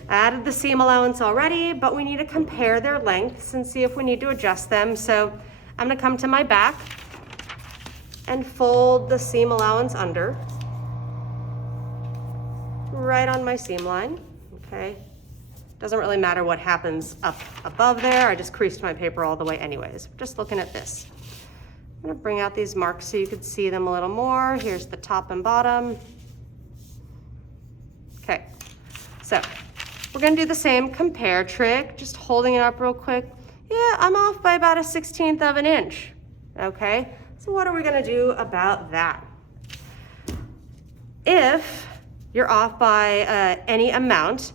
I added the seam allowance already, but we need to compare their lengths and see if we need to adjust them. So I'm gonna come to my back and fold the seam allowance under, right on my seam line, okay? Doesn't really matter what happens up above there. I just creased my paper all the way anyways. Just looking at this. I'm gonna bring out these marks so you could see them a little more. Here's the top and bottom. Okay, so we're gonna do the same compare trick, just holding it up real quick. Yeah, I'm off by about 1/16 of an inch, okay? So what are we gonna do about that? If you're off by any amount,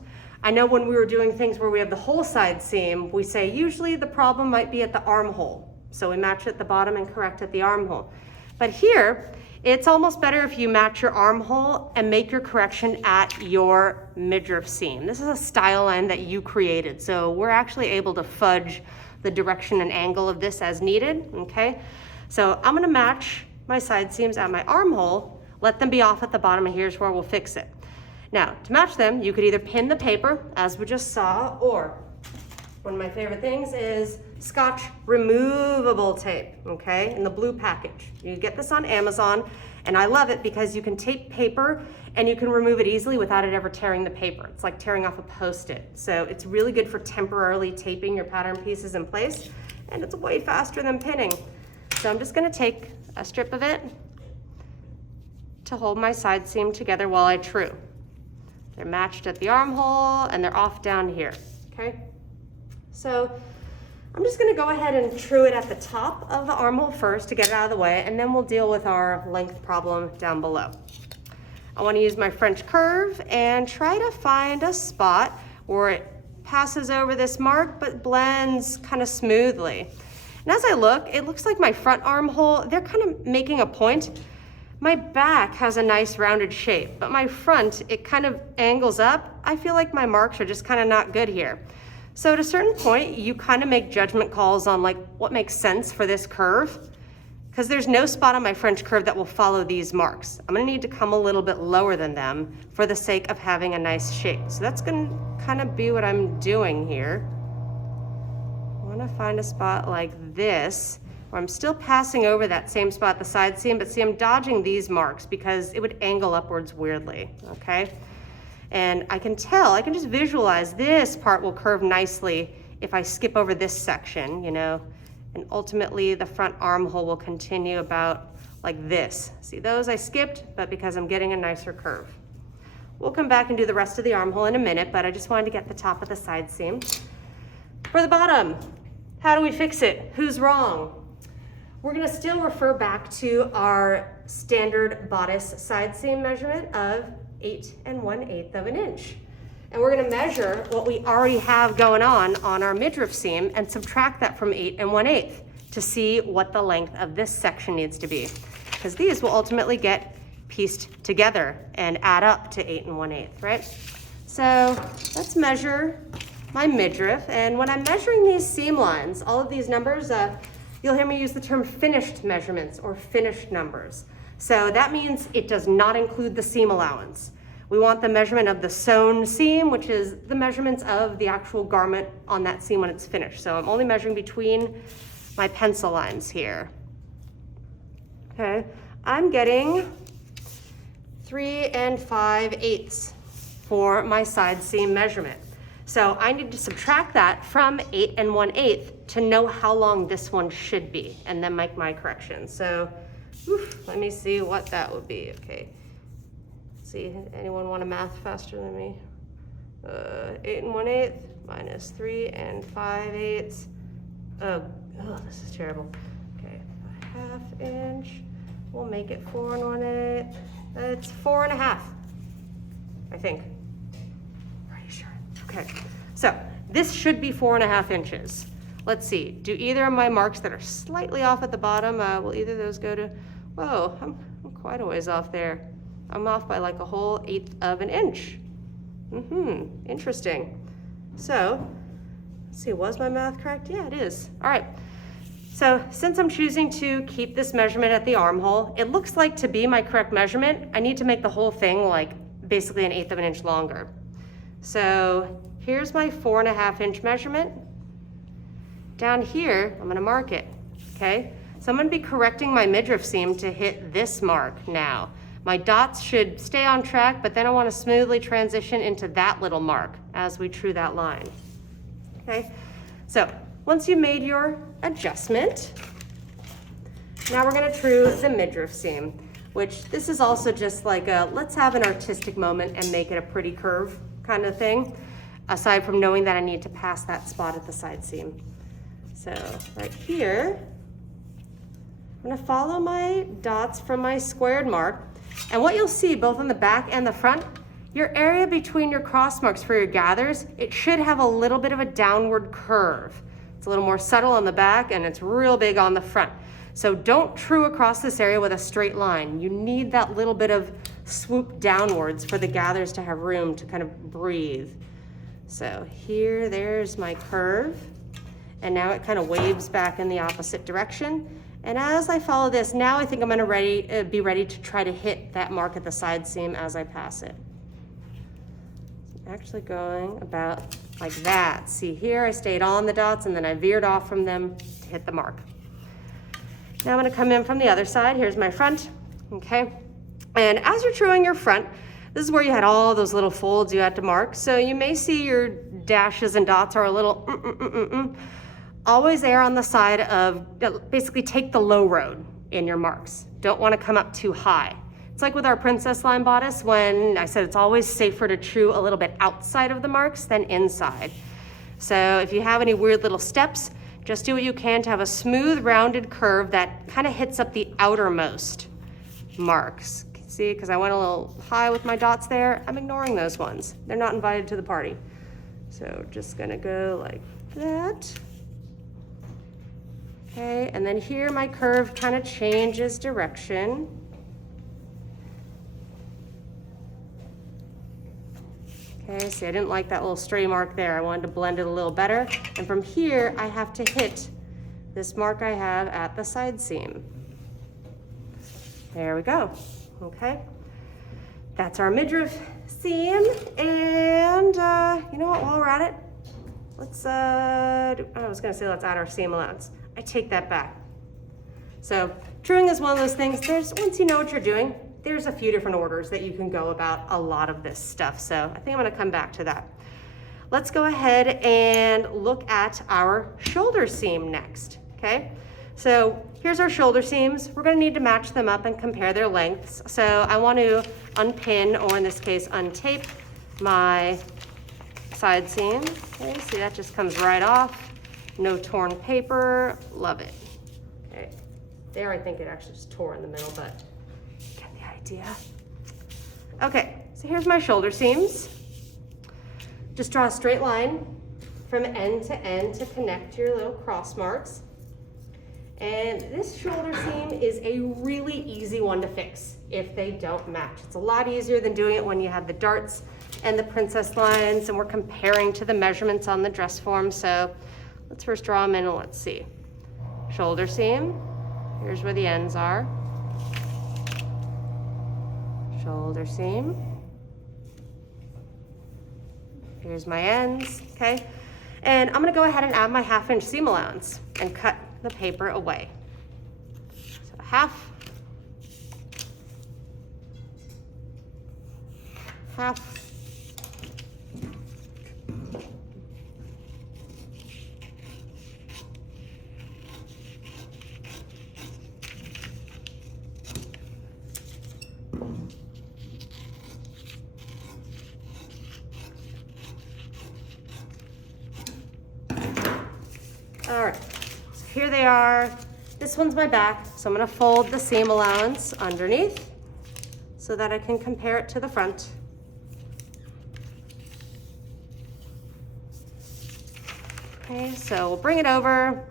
I know when we were doing things where we have the whole side seam, we say usually the problem might be at the armhole. So we match at the bottom and correct at the armhole. But here, it's almost better if you match your armhole and make your correction at your midriff seam. This is a style line that you created, so we're actually able to fudge the direction and angle of this as needed, okay? So I'm gonna match my side seams at my armhole, let them be off at the bottom, and here's where we'll fix it. Now, to match them, you could either pin the paper, as we just saw, or one of my favorite things is Scotch removable tape, okay, in the blue package. You get this on Amazon, and I love it because you can tape paper and you can remove it easily without it ever tearing the paper. It's like tearing off a Post-it. So it's really good for temporarily taping your pattern pieces in place, and it's way faster than pinning. So I'm just gonna take a strip of it to hold my side seam together while I true. They're matched at the armhole and they're off down here, okay? So I'm just gonna go ahead and true it at the top of the armhole first to get it out of the way, and then we'll deal with our length problem down below. I wanna use my French curve and try to find a spot where it passes over this mark but blends kind of smoothly. And as I look, it looks like my front armhole, they're kind of making a point. My back has a nice rounded shape, but my front, it kind of angles up. I feel like my marks are just kind of not good here. So at a certain point, you kind of make judgment calls on like what makes sense for this curve, because there's no spot on my French curve that will follow these marks. I'm gonna need to come a little bit lower than them for the sake of having a nice shape. So that's gonna kind of be what I'm doing here. I wanna find a spot like this, where I'm still passing over that same spot at the side seam, but see, I'm dodging these marks because it would angle upwards weirdly, okay? And I can tell, I can just visualize this part will curve nicely if I skip over this section, you know, and ultimately the front armhole will continue about like this. See those I skipped, but because I'm getting a nicer curve. We'll come back and do the rest of the armhole in a minute, but I just wanted to get the top of the side seam. For the bottom, how do we fix it? Who's wrong? We're gonna still refer back to our standard bodice side seam measurement of 8 1/8 of an inch. And we're gonna measure what we already have going on our midriff seam and subtract that from 8 1/8 to see what the length of this section needs to be. Because these will ultimately get pieced together and add up to 8 1/8, right? So let's measure my midriff. And when I'm measuring these seam lines, all of these numbers, you'll hear me use the term finished measurements or finished numbers. So that means it does not include the seam allowance. We want the measurement of the sewn seam, which is the measurements of the actual garment on that seam when it's finished. So I'm only measuring between my pencil lines here. Okay, I'm getting 3 5/8 for my side seam measurement. So I need to subtract that from 8 1/8 to know how long this one should be and then make my correction. So let me see what that would be. Okay. See, anyone want to math faster than me? 8 1/8 minus 3 5/8. Oh, this is terrible. Okay, a 1/2 inch. We'll make it 4 1/8. It's 4 1/2, I think. Pretty sure. Okay, so this should be 4 1/2 inches. Let's see, do either of my marks that are slightly off at the bottom, will either of those go to, whoa, I'm quite a ways off there. I'm off by like a whole 1/8 of an inch. Interesting. So, let's see, was my math correct? Yeah, it is. All right. So since I'm choosing to keep this measurement at the armhole, it looks like to be my correct measurement, I need to make the whole thing like basically 1/8 of an inch longer. So here's my 4 1/2 inch measurement. Down here, I'm gonna mark it, okay? So I'm gonna be correcting my midriff seam to hit this mark now. My dots should stay on track, but then I wanna smoothly transition into that little mark as we true that line, okay? So once you made your adjustment, now we're gonna true the midriff seam, which this is also just like a, let's have an artistic moment and make it a pretty curve kind of thing, aside from knowing that I need to pass that spot at the side seam. So right here, I'm gonna follow my dots from my squared mark, and what you'll see both on the back and the front, your area between your cross marks for your gathers, it should have a little bit of a downward curve. It's a little more subtle on the back and it's real big on the front. So don't true across this area with a straight line. You need that little bit of swoop downwards for the gathers to have room to kind of breathe. So here, there's my curve. And now it kind of waves back in the opposite direction. And as I follow this, now I think I'm gonna be ready to try to hit that mark at the side seam as I pass it. So I'm actually going about like that. See here, I stayed on the dots and then I veered off from them to hit the mark. Now I'm gonna come in from the other side. Here's my front, okay? And as you're truing your front, this is where you had all those little folds you had to mark. So you may see your dashes and dots are a little Always err on the side of, basically take the low road in your marks. Don't wanna come up too high. It's like with our princess line bodice when I said it's always safer to true a little bit outside of the marks than inside. So if you have any weird little steps, just do what you can to have a smooth, rounded curve that kind of hits up the outermost marks. See, because I went a little high with my dots there, I'm ignoring those ones. They're not invited to the party. So just gonna go like that. Okay, and then here my curve kind of changes direction. Okay, see, I didn't like that little stray mark there. I wanted to blend it a little better. And from here, I have to hit this mark I have at the side seam. There we go, okay? That's our midriff seam. And you know what, while we're at it, let's, I was gonna say let's add our seam allowance. I take that back. So truing is one of those things, once you know what you're doing, there's a few different orders that you can go about a lot of this stuff. So I think I'm gonna come back to that. Let's go ahead and look at our shoulder seam next, okay? So here's our shoulder seams. We're gonna need to match them up and compare their lengths. So I want to unpin, or in this case, untape my side seam. Okay, see that just comes right off. No torn paper, love it. Okay, there I think it actually just tore in the middle, but you get the idea. Okay, so here's my shoulder seams. Just draw a straight line from end to connect to your little cross marks. And this shoulder seam is a really easy one to fix if they don't match. It's a lot easier than doing it when you have the darts and the princess lines and we're comparing to the measurements on the dress form. So let's first draw them in and let's see. Shoulder seam, here's where the ends are. Shoulder seam. Here's my ends, okay? And I'm gonna go ahead and add my 1/2 inch seam allowance and cut the paper away. So 1/2, 1/2, all right, so here they are. This one's my back, so I'm gonna fold the seam allowance underneath so that I can compare it to the front. Okay, so we'll bring it over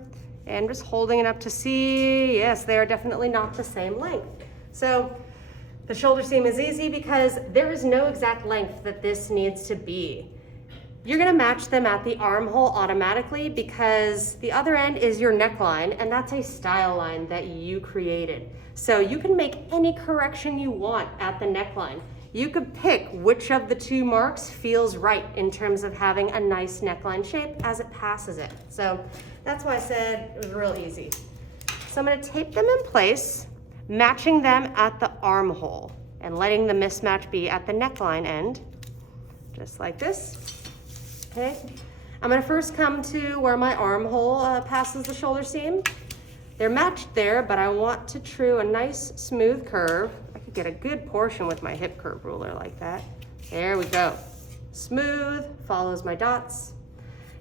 and just holding it up to see, yes, they are definitely not the same length. So the shoulder seam is easy because there is no exact length that this needs to be. You're gonna match them at the armhole automatically because the other end is your neckline and that's a style line that you created. So you can make any correction you want at the neckline. You could pick which of the two marks feels right in terms of having a nice neckline shape as it passes it. So that's why I said it was real easy. So I'm gonna tape them in place, matching them at the armhole and letting the mismatch be at the neckline end, just like this. Okay, I'm gonna first come to where my armhole passes the shoulder seam. They're matched there, but I want to true a nice smooth curve. I could get a good portion with my hip curve ruler like that. There we go. Smooth, follows my dots.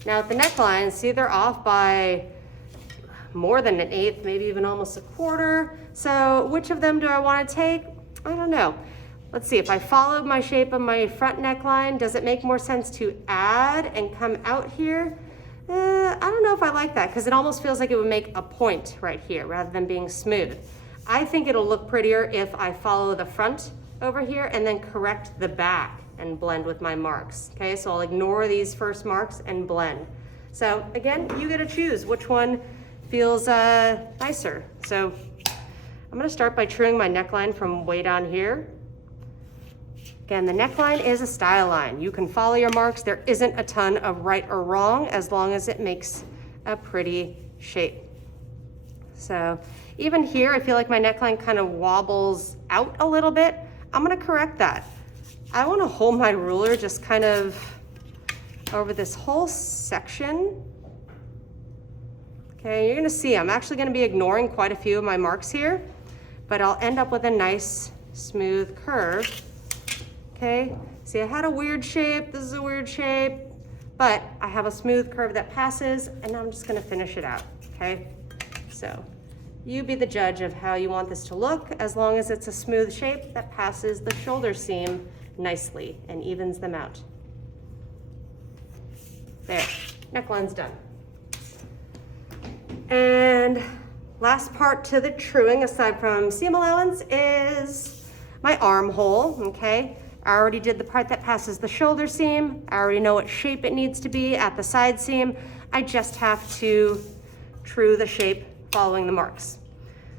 Now at the neckline, see they're off by more than 1/8, maybe even almost 1/4. So which of them do I wanna take? I don't know. let's see, if I followed my shape of my front neckline, does it make more sense to add and come out here? I don't know if I like that because it almost feels like it would make a point right here rather than being smooth. I think it'll look prettier if I follow the front over here and then correct the back and blend with my marks. Okay, so I'll ignore these first marks and blend. So again, you get to choose which one feels nicer. So I'm gonna start by truing my neckline from way down here. Again, the neckline is a style line. You can follow your marks. There isn't a ton of right or wrong as long as it makes a pretty shape. So even here, I feel like my neckline kind of wobbles out a little bit. I'm gonna correct that. I wanna hold my ruler just kind of over this whole section. Okay, you're gonna see I'm actually gonna be ignoring quite a few of my marks here, but I'll end up with a nice smooth curve. Okay, see I had a weird shape, this is a weird shape, but I have a smooth curve that passes and I'm just gonna finish it out, okay? So you be the judge of how you want this to look as long as it's a smooth shape that passes the shoulder seam nicely and evens them out. There, neckline's done. And last part to the truing aside from seam allowance is my armhole, okay? I already did the part that passes the shoulder seam. I already know what shape it needs to be at the side seam. I just have to true the shape following the marks.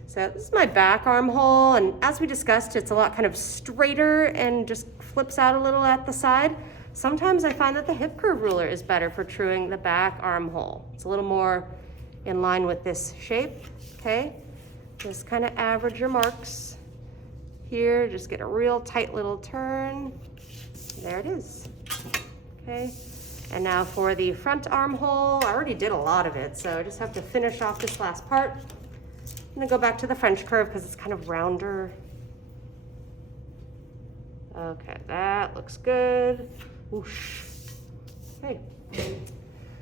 So this is my back armhole, and as we discussed, it's a lot kind of straighter and just flips out a little at the side. Sometimes I find that the hip curve ruler is better for truing the back armhole. It's a little more in line with this shape, okay? Just kind of average your marks. Here, just get a real tight little turn. There it is, okay? And now for the front armhole, I already did a lot of it, so I just have to finish off this last part. I'm gonna go back to the French curve because it's kind of rounder. Okay, that looks good. Whoosh. Okay.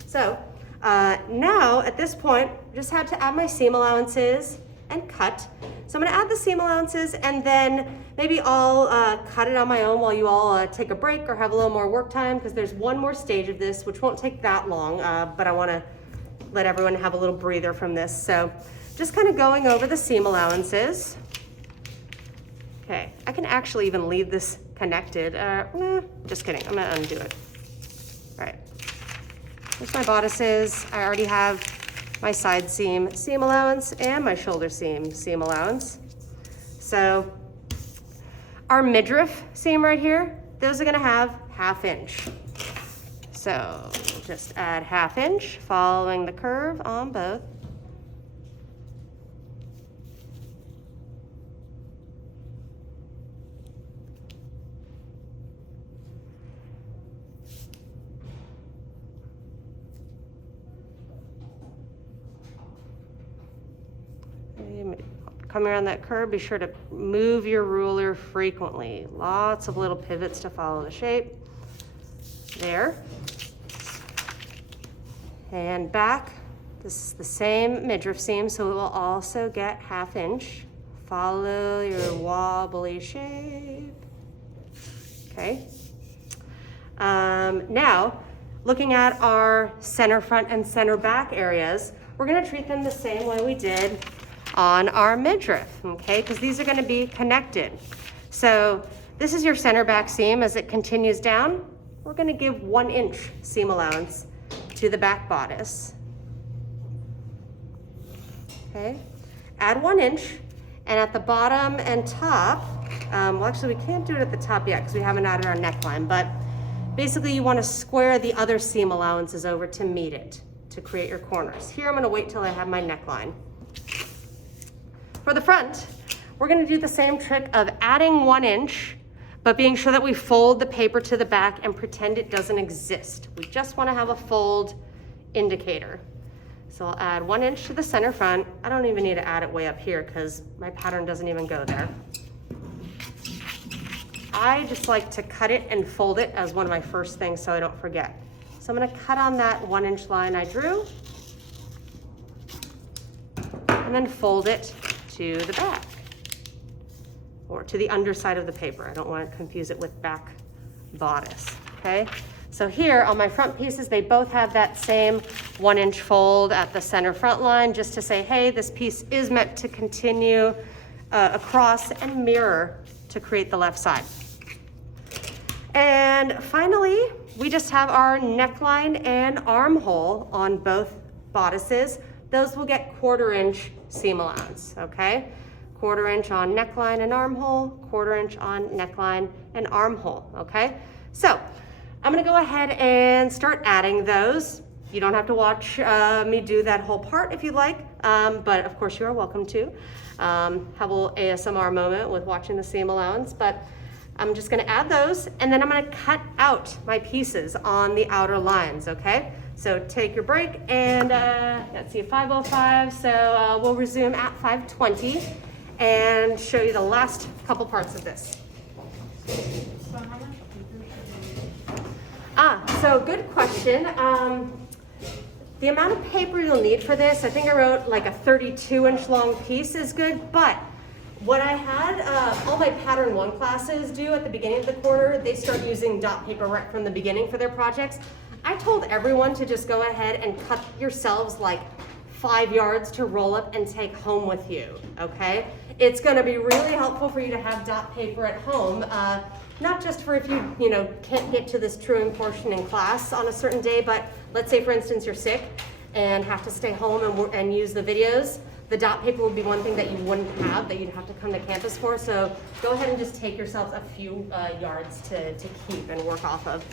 So now at this point, I just had to add my seam allowances and cut. So I'm gonna add the seam allowances and then maybe I'll cut it on my own while you all take a break or have a little more work time because there's one more stage of this which won't take that long, but I wanna let everyone have a little breather from this. So just kind of going over the seam allowances. Okay, I can actually even leave this connected. Just kidding, I'm gonna undo it. All right, here's my bodices. I already have my side seam allowance and my shoulder seam allowance. So our midriff seam right here, those are gonna have 1/2 inch. So just add 1/2 inch following the curve on both. Coming around that curve, be sure to move your ruler frequently. Lots of little pivots to follow the shape. There. And back, this is the same midriff seam, so it will also get 1/2 inch. Follow your wobbly shape. Okay. Now, looking at our center front and center back areas, we're gonna treat them the same way we did on our midriff, okay? Because these are gonna be connected. So this is your center back seam. As it continues down, we're gonna give 1 inch seam allowance to the back bodice. Okay, add 1 inch, and at the bottom and top, well actually we can't do it at the top yet because we haven't added our neckline, but basically you wanna square the other seam allowances over to meet it, to create your corners. Here I'm gonna wait till I have my neckline. For the front, we're gonna do the same trick of adding 1 inch, but being sure that we fold the paper to the back and pretend it doesn't exist. We just wanna have a fold indicator. So I'll add 1 inch to the center front. I don't even need to add it way up here because my pattern doesn't even go there. I just like to cut it and fold it as one of my first things so I don't forget. So I'm gonna cut on that 1 inch line I drew and then fold it to the back. or to the underside of the paper. I don't want to confuse it with back bodice, okay? So here on my front pieces, they both have that same 1-inch fold at the center front line, just to say, hey, this piece is meant to continue across and mirror to create the left side. And finally, we just have our neckline and armhole on both bodices. Those will get 1/4-inch seam allowance, okay? 1/4-inch on neckline and armhole, 1/4-inch on neckline and armhole, okay? So I'm gonna go ahead and start adding those. You don't have to watch me do that whole part if you'd like, but of course you are welcome to. Have a little ASMR moment with watching the seam allowance, but I'm just gonna add those, and then I'm gonna cut out my pieces on the outer lines, okay? So take your break, and let's see, 5:05, so we'll resume at 5:20 and show you the last couple parts of this. So good question. The amount of paper you'll need for this, I think I wrote like a 32-inch long piece is good, but what I had all my Pattern 1 classes do at the beginning of the quarter, they start using dot paper right from the beginning for their projects. I told everyone to just go ahead and cut yourselves like 5 yards to roll up and take home with you, okay? It's gonna be really helpful for you to have dot paper at home, not just for if you know, can't get to this truing portion in class on a certain day, but let's say for instance you're sick and have to stay home and use the videos. The dot paper would be one thing that you wouldn't have, that you'd have to come to campus for. So go ahead and just take yourselves a few yards to keep and work off of.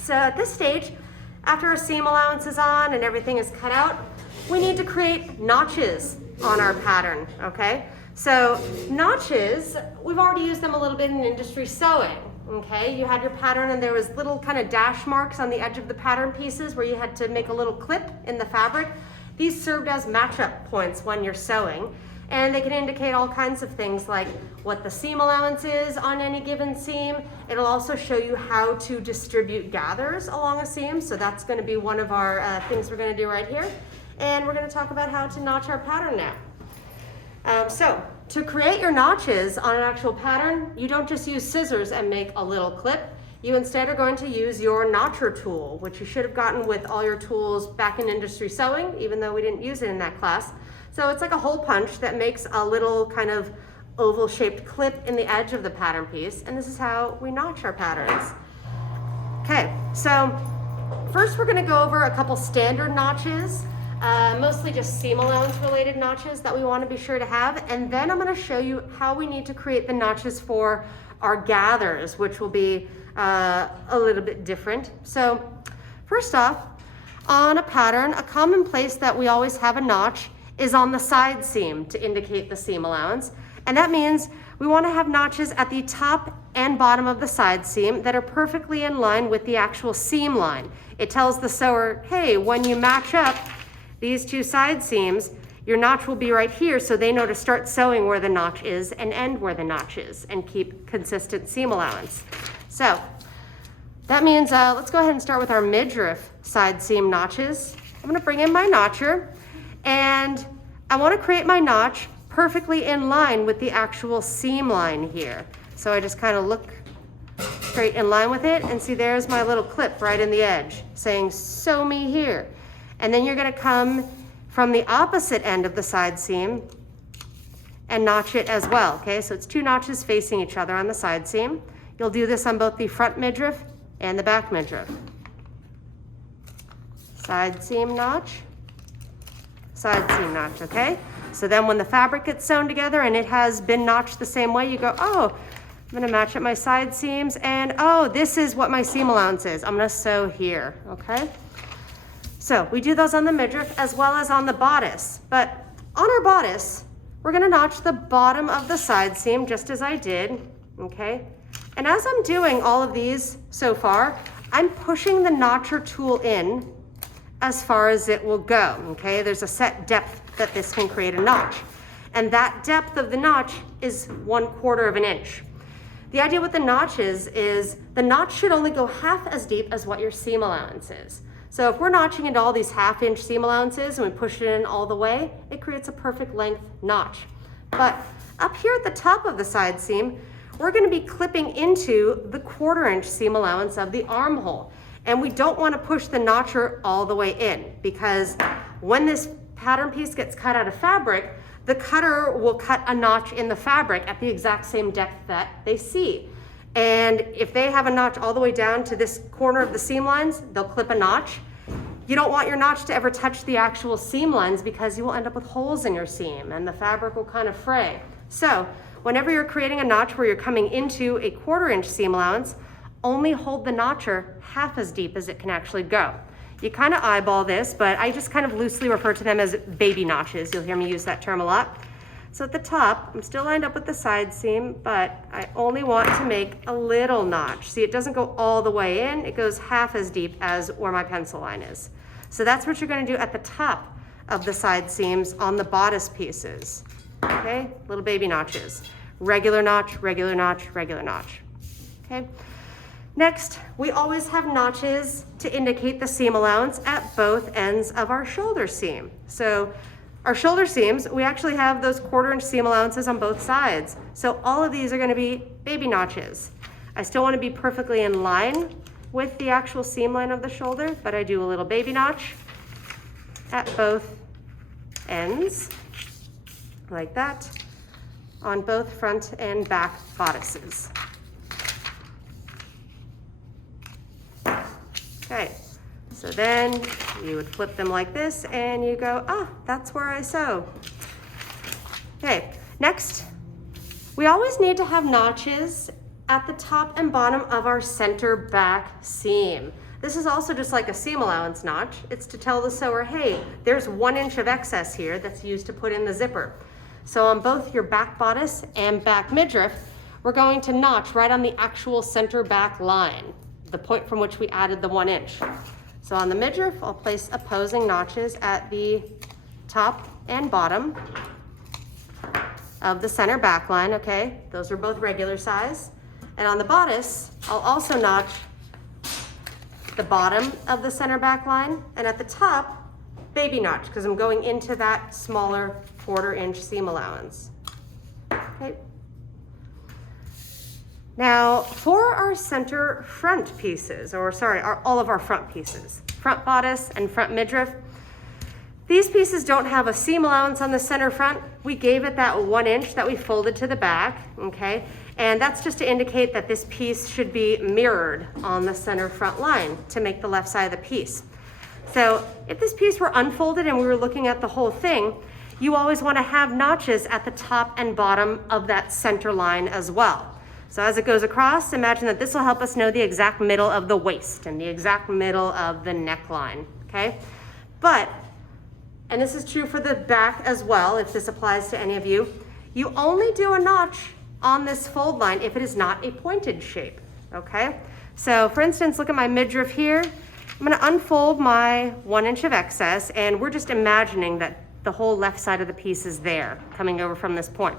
So at this stage, after our seam allowance is on and everything is cut out, we need to create notches on our pattern, okay? So notches, we've already used them a little bit in industry sewing, okay? You had your pattern and there was little kind of dash marks on the edge of the pattern pieces where you had to make a little clip in the fabric. These served as match-up points when you're sewing, and they can indicate all kinds of things like what the seam allowance is on any given seam. It'll also show you how to distribute gathers along a seam, so that's going to be one of our things we're going to do right here. And we're going to talk about how to notch our pattern now. So to create your notches on an actual pattern, you don't just use scissors and make a little clip. You instead are going to use your notcher tool, which you should have gotten with all your tools back in industry sewing, even though we didn't use it in that class. So it's like a hole punch that makes a little kind of oval shaped clip in the edge of the pattern piece, and this is how we notch our patterns. Okay, so first we're going to go over a couple standard notches, mostly just seam allowance related notches that we want to be sure to have, and then I'm going to show you how we need to create the notches for our gathers, which will be a little bit different. So first off, on a pattern, a common place that we always have a notch is on the side seam to indicate the seam allowance. And that means we want to have notches at the top and bottom of the side seam that are perfectly in line with the actual seam line. It tells the sewer, hey, when you match up these two side seams, your notch will be right here, so they know to start sewing where the notch is and end where the notch is and keep consistent seam allowance. So that means let's go ahead and start with our midriff side seam notches. I'm going to bring in my notcher, and I want to create my notch perfectly in line with the actual seam line here. So I just kind of look straight in line with it, and see there's my little clip right in the edge saying sew me here. And then you're going to come from the opposite end of the side seam and notch it as well, okay? So it's two notches facing each other on the side seam. You'll do this on both the front midriff and the back midriff. Side seam notch, side seam notch, okay? So then when the fabric gets sewn together and it has been notched the same way, you go, oh, I'm gonna match up my side seams, and oh, this is what my seam allowance is. I'm gonna sew here, okay? So we do those on the midriff as well as on the bodice. But on our bodice, we're gonna notch the bottom of the side seam just as I did, okay? And as I'm doing all of these so far, I'm pushing the notcher tool in as far as it will go, okay? There's a set depth that this can create a notch. And that depth of the notch is 1/4 of an inch. The idea with the notch is the notch should only go half as deep as what your seam allowance is. So if we're notching into all these 1/2 inch seam allowances and we push it in all the way, it creates a perfect length notch. But up here at the top of the side seam, we're gonna be clipping into the 1/4 inch seam allowance of the armhole. And we don't wanna push the notcher all the way in, because when this pattern piece gets cut out of fabric, the cutter will cut a notch in the fabric at the exact same depth that they see. And if they have a notch all the way down to this corner of the seam lines, they'll clip a notch. You don't want your notch to ever touch the actual seam lines, because you will end up with holes in your seam and the fabric will kind of fray. So whenever you're creating a notch where you're coming into a 1/4 inch seam allowance, only hold the notcher half as deep as it can actually go. You kind of eyeball this, but I just kind of loosely refer to them as baby notches. You'll hear me use that term a lot. So at the top, I'm still lined up with the side seam, but I only want to make a little notch. See, it doesn't go all the way in, it goes half as deep as where my pencil line is. So that's what you're gonna do at the top of the side seams on the bodice pieces. Okay, little baby notches. Regular notch, regular notch, regular notch. Okay. Next, we always have notches to indicate the seam allowance at both ends of our shoulder seam. So our shoulder seams, we actually have those 1/4 inch seam allowances on both sides. So all of these are gonna be baby notches. I still wanna be perfectly in line with the actual seam line of the shoulder, but I do a little baby notch at both ends, like that, on both front and back bodices. Okay, so then you would flip them like this and you go, ah, that's where I sew. Okay, next, we always need to have notches at the top and bottom of our center back seam. This is also just like a seam allowance notch. It's to tell the sewer, hey, there's 1 inch of excess here that's used to put in the zipper. So on both your back bodice and back midriff, we're going to notch right on the actual center back line, the point from which we added the 1 inch. So on the midriff, I'll place opposing notches at the top and bottom of the center back line, okay? Those are both regular size. And on the bodice, I'll also notch the bottom of the center back line, and at the top, baby notch, because I'm going into that smaller 1/4 inch seam allowance. Okay. Now, for our center front pieces, or sorry, all of our front pieces, front bodice and front midriff, these pieces don't have a seam allowance on the center front. We gave it that 1 inch that we folded to the back, okay? And that's just to indicate that this piece should be mirrored on the center front line to make the left side of the piece. So if this piece were unfolded and we were looking at the whole thing, you always want to have notches at the top and bottom of that center line as well. So as it goes across, imagine that this will help us know the exact middle of the waist and the exact middle of the neckline, okay? But, and this is true for the back as well, if this applies to any of you, you only do a notch on this fold line if it is not a pointed shape, okay? So for instance, look at my midriff here. I'm gonna unfold my 1 inch of excess, and we're just imagining that the whole left side of the piece is there, coming over from this point.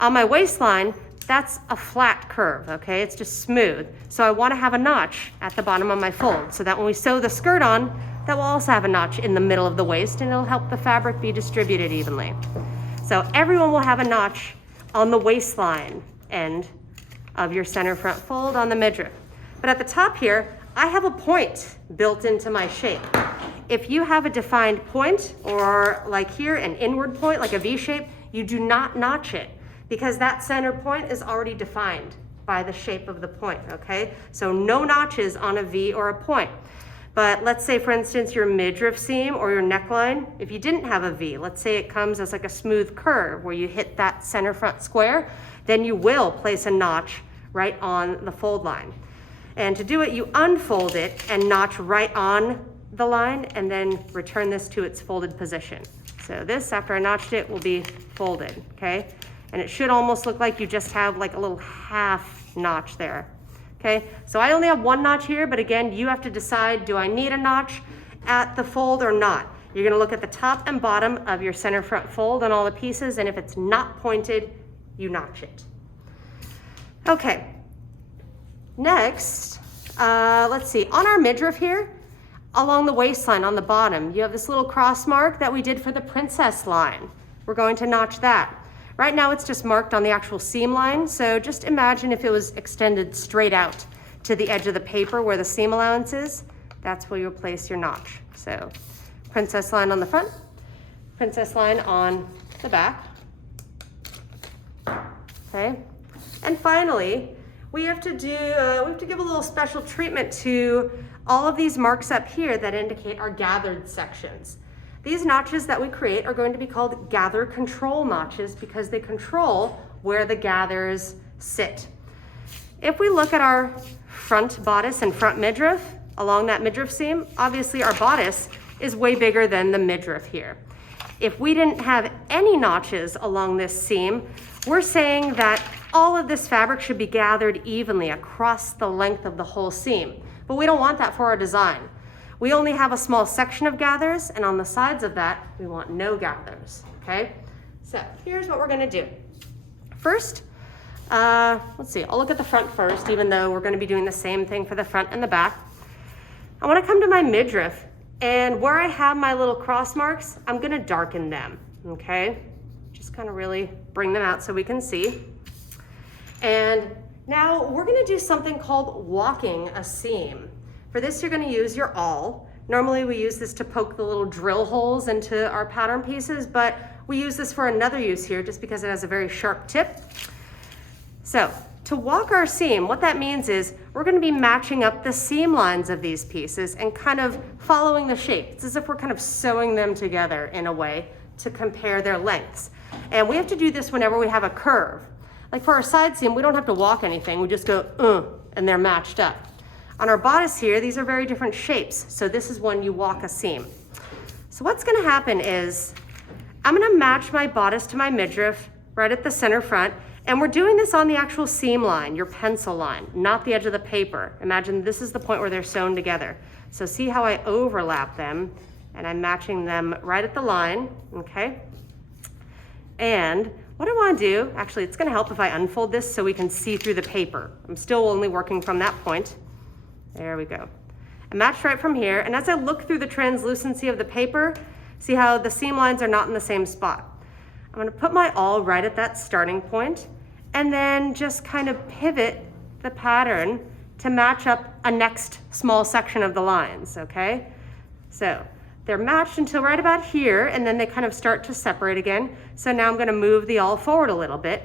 On my waistline, that's a flat curve, okay? It's just smooth. So I wanna have a notch at the bottom of my fold so that when we sew the skirt on, that will also have a notch in the middle of the waist, and it'll help the fabric be distributed evenly. So everyone will have a notch on the waistline end of your center front fold on the midriff. But at the top here, I have a point built into my shape. If you have a defined point, or like here, an inward point, like a V shape, you do not notch it, because that center point is already defined by the shape of the point, okay? So no notches on a V or a point. But let's say, for instance, your midriff seam or your neckline, if you didn't have a V, let's say it comes as like a smooth curve where you hit that center front square, then you will place a notch right on the fold line. And to do it, you unfold it and notch right on the line and then return this to its folded position. So this, after I notched it, will be folded, okay? And it should almost look like you just have like a little half notch there. Okay, so I only have one notch here, but again, you have to decide, do I need a notch at the fold or not? You're gonna look at the top and bottom of your center front fold on all the pieces, and if it's not pointed, you notch it. Okay, next, let's see, on our midriff here, along the waistline on the bottom, you have this little cross mark that we did for the princess line. We're going to notch that. Right now it's just marked on the actual seam line, so just imagine if it was extended straight out to the edge of the paper where the seam allowance is. That's where you'll place your notch. So princess line on the front, princess line on the back. Okay, and finally, we have to give a little special treatment to all of these marks up here that indicate our gathered sections. These notches that we create are going to be called gather control notches because they control where the gathers sit. If we look at our front bodice and front midriff along that midriff seam, obviously our bodice is way bigger than the midriff here. If we didn't have any notches along this seam, we're saying that all of this fabric should be gathered evenly across the length of the whole seam. But we don't want that for our design. We only have a small section of gathers, and on the sides of that, we want no gathers, okay? So here's what we're gonna do. First, let's see, I'll look at the front first, even though we're gonna be doing the same thing for the front and the back. I wanna come to my midriff, and where I have my little cross marks, I'm gonna darken them, okay? Just kind of really bring them out so we can see. And now we're gonna do something called walking a seam. For this, you're gonna use your awl. Normally we use this to poke the little drill holes into our pattern pieces, but we use this for another use here just because it has a very sharp tip. So to walk our seam, what that means is we're gonna be matching up the seam lines of these pieces and kind of following the shape. It's as if we're kind of sewing them together in a way to compare their lengths. And we have to do this whenever we have a curve. Like for our side seam, we don't have to walk anything. We just go, and they're matched up. On our bodice here, these are very different shapes. So this is when you walk a seam. So what's gonna happen is, I'm gonna match my bodice to my midriff right at the center front, and we're doing this on the actual seam line, your pencil line, not the edge of the paper. Imagine this is the point where they're sewn together. So see how I overlap them, and I'm matching them right at the line, okay? And what I wanna do, actually it's gonna help if I unfold this so we can see through the paper. I'm still only working from that point. There we go. I matched right from here, and as I look through the translucency of the paper, see how the seam lines are not in the same spot. I'm gonna put my awl right at that starting point, and then just kind of pivot the pattern to match up a next small section of the lines, okay? So they're matched until right about here, and then they kind of start to separate again. So now I'm gonna move the awl forward a little bit,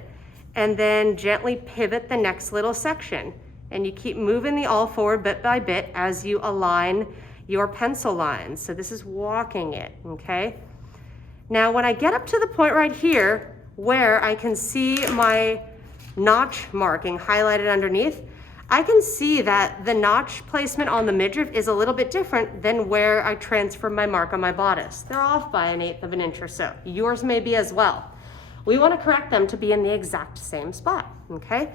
and then gently pivot the next little section. And you keep moving the awl forward bit by bit as you align your pencil lines. So this is walking it, okay? Now when I get up to the point right here where I can see my notch marking highlighted underneath, I can see that the notch placement on the midriff is a little bit different than where I transfer my mark on my bodice. They're off by 1/8 of an inch or so. Yours may be as well. We want to correct them to be in the exact same spot, okay?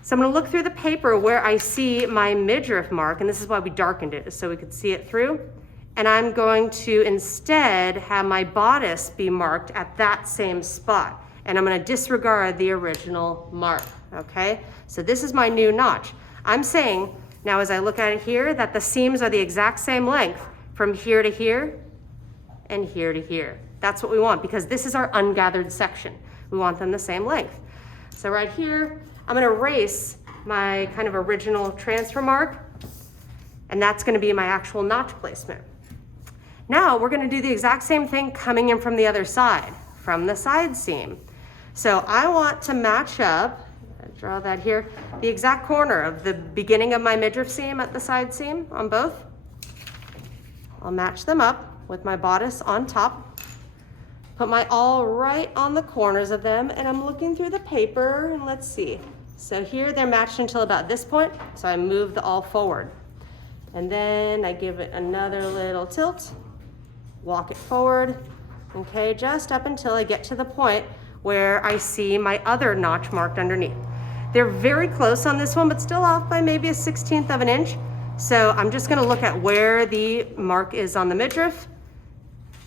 So I'm gonna look through the paper where I see my midriff mark, and this is why we darkened it, so we could see it through. And I'm going to instead have my bodice be marked at that same spot. And I'm gonna disregard the original mark, okay? So this is my new notch. I'm saying, now as I look at it here, that the seams are the exact same length from here to here and here to here. That's what we want, because this is our ungathered section. We want them the same length. So right here, I'm gonna erase my kind of original transfer mark, and that's gonna be my actual notch placement. Now we're gonna do the exact same thing coming in from the other side, from the side seam. So I want to match up, draw that here, the exact corner of the beginning of my midriff seam at the side seam on both. I'll match them up with my bodice on top. Put my awl right on the corners of them, and I'm looking through the paper, and let's see. So here they're matched until about this point, so I move the awl forward. And then I give it another little tilt, walk it forward, okay, just up until I get to the point where I see my other notch marked underneath. They're very close on this one, but still off by maybe a 1/16 of an inch. So I'm just gonna look at where the mark is on the midriff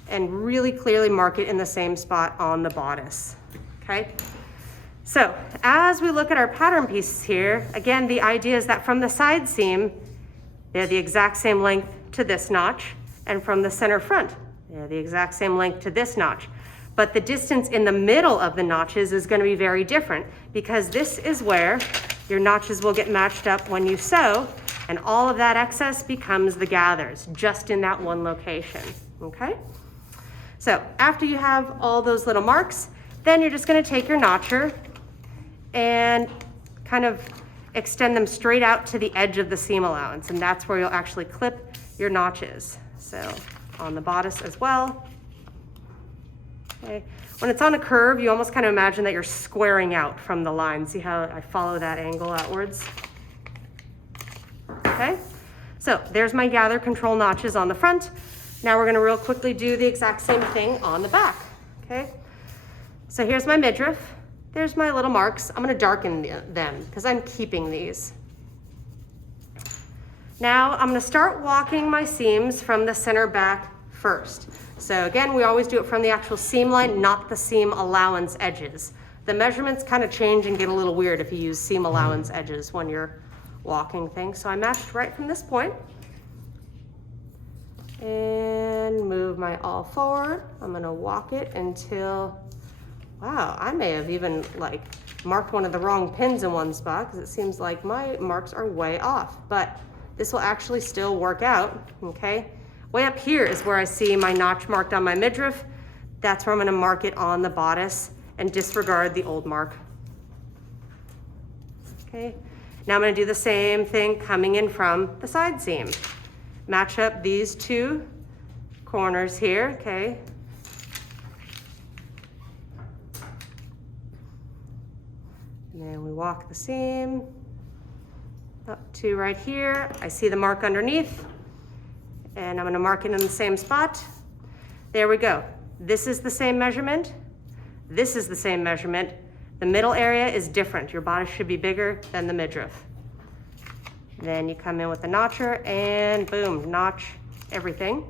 and really clearly mark it in the same spot on the bodice, okay? So as we look at our pattern pieces here, again, the idea is that from the side seam, they're the exact same length to this notch, and from the center front, they're the exact same length to this notch. But the distance in the middle of the notches is gonna be very different, because this is where your notches will get matched up when you sew, and all of that excess becomes the gathers, just in that one location, okay? So after you have all those little marks, then you're just gonna take your notcher and kind of extend them straight out to the edge of the seam allowance, and that's where you'll actually clip your notches. So on the bodice as well. Okay. When it's on a curve, you almost kind of imagine that you're squaring out from the line. See how I follow that angle outwards? Okay, so there's my gather control notches on the front. Now we're gonna real quickly do the exact same thing on the back, okay? So here's my midriff. There's my little marks. I'm gonna darken them because I'm keeping these. Now I'm gonna start walking my seams from the center back first. So again, we always do it from the actual seam line, not the seam allowance edges. The measurements kind of change and get a little weird if you use seam allowance edges when you're walking things. So I matched right from this point. And move my awl forward. I'm gonna walk it until, wow, I may have even like marked one of the wrong pins in one spot, because it seems like my marks are way off, but this will actually still work out, okay? Way up here is where I see my notch marked on my midriff. That's where I'm gonna mark it on the bodice and disregard the old mark. Okay, now I'm gonna do the same thing coming in from the side seam. Match up these two corners here, okay? And then we walk the seam up to right here. I see the mark underneath, and I'm gonna mark it in the same spot. There we go. This is the same measurement. This is the same measurement. The middle area is different. Your bodice should be bigger than the midriff. Then you come in with the notcher and boom, notch everything.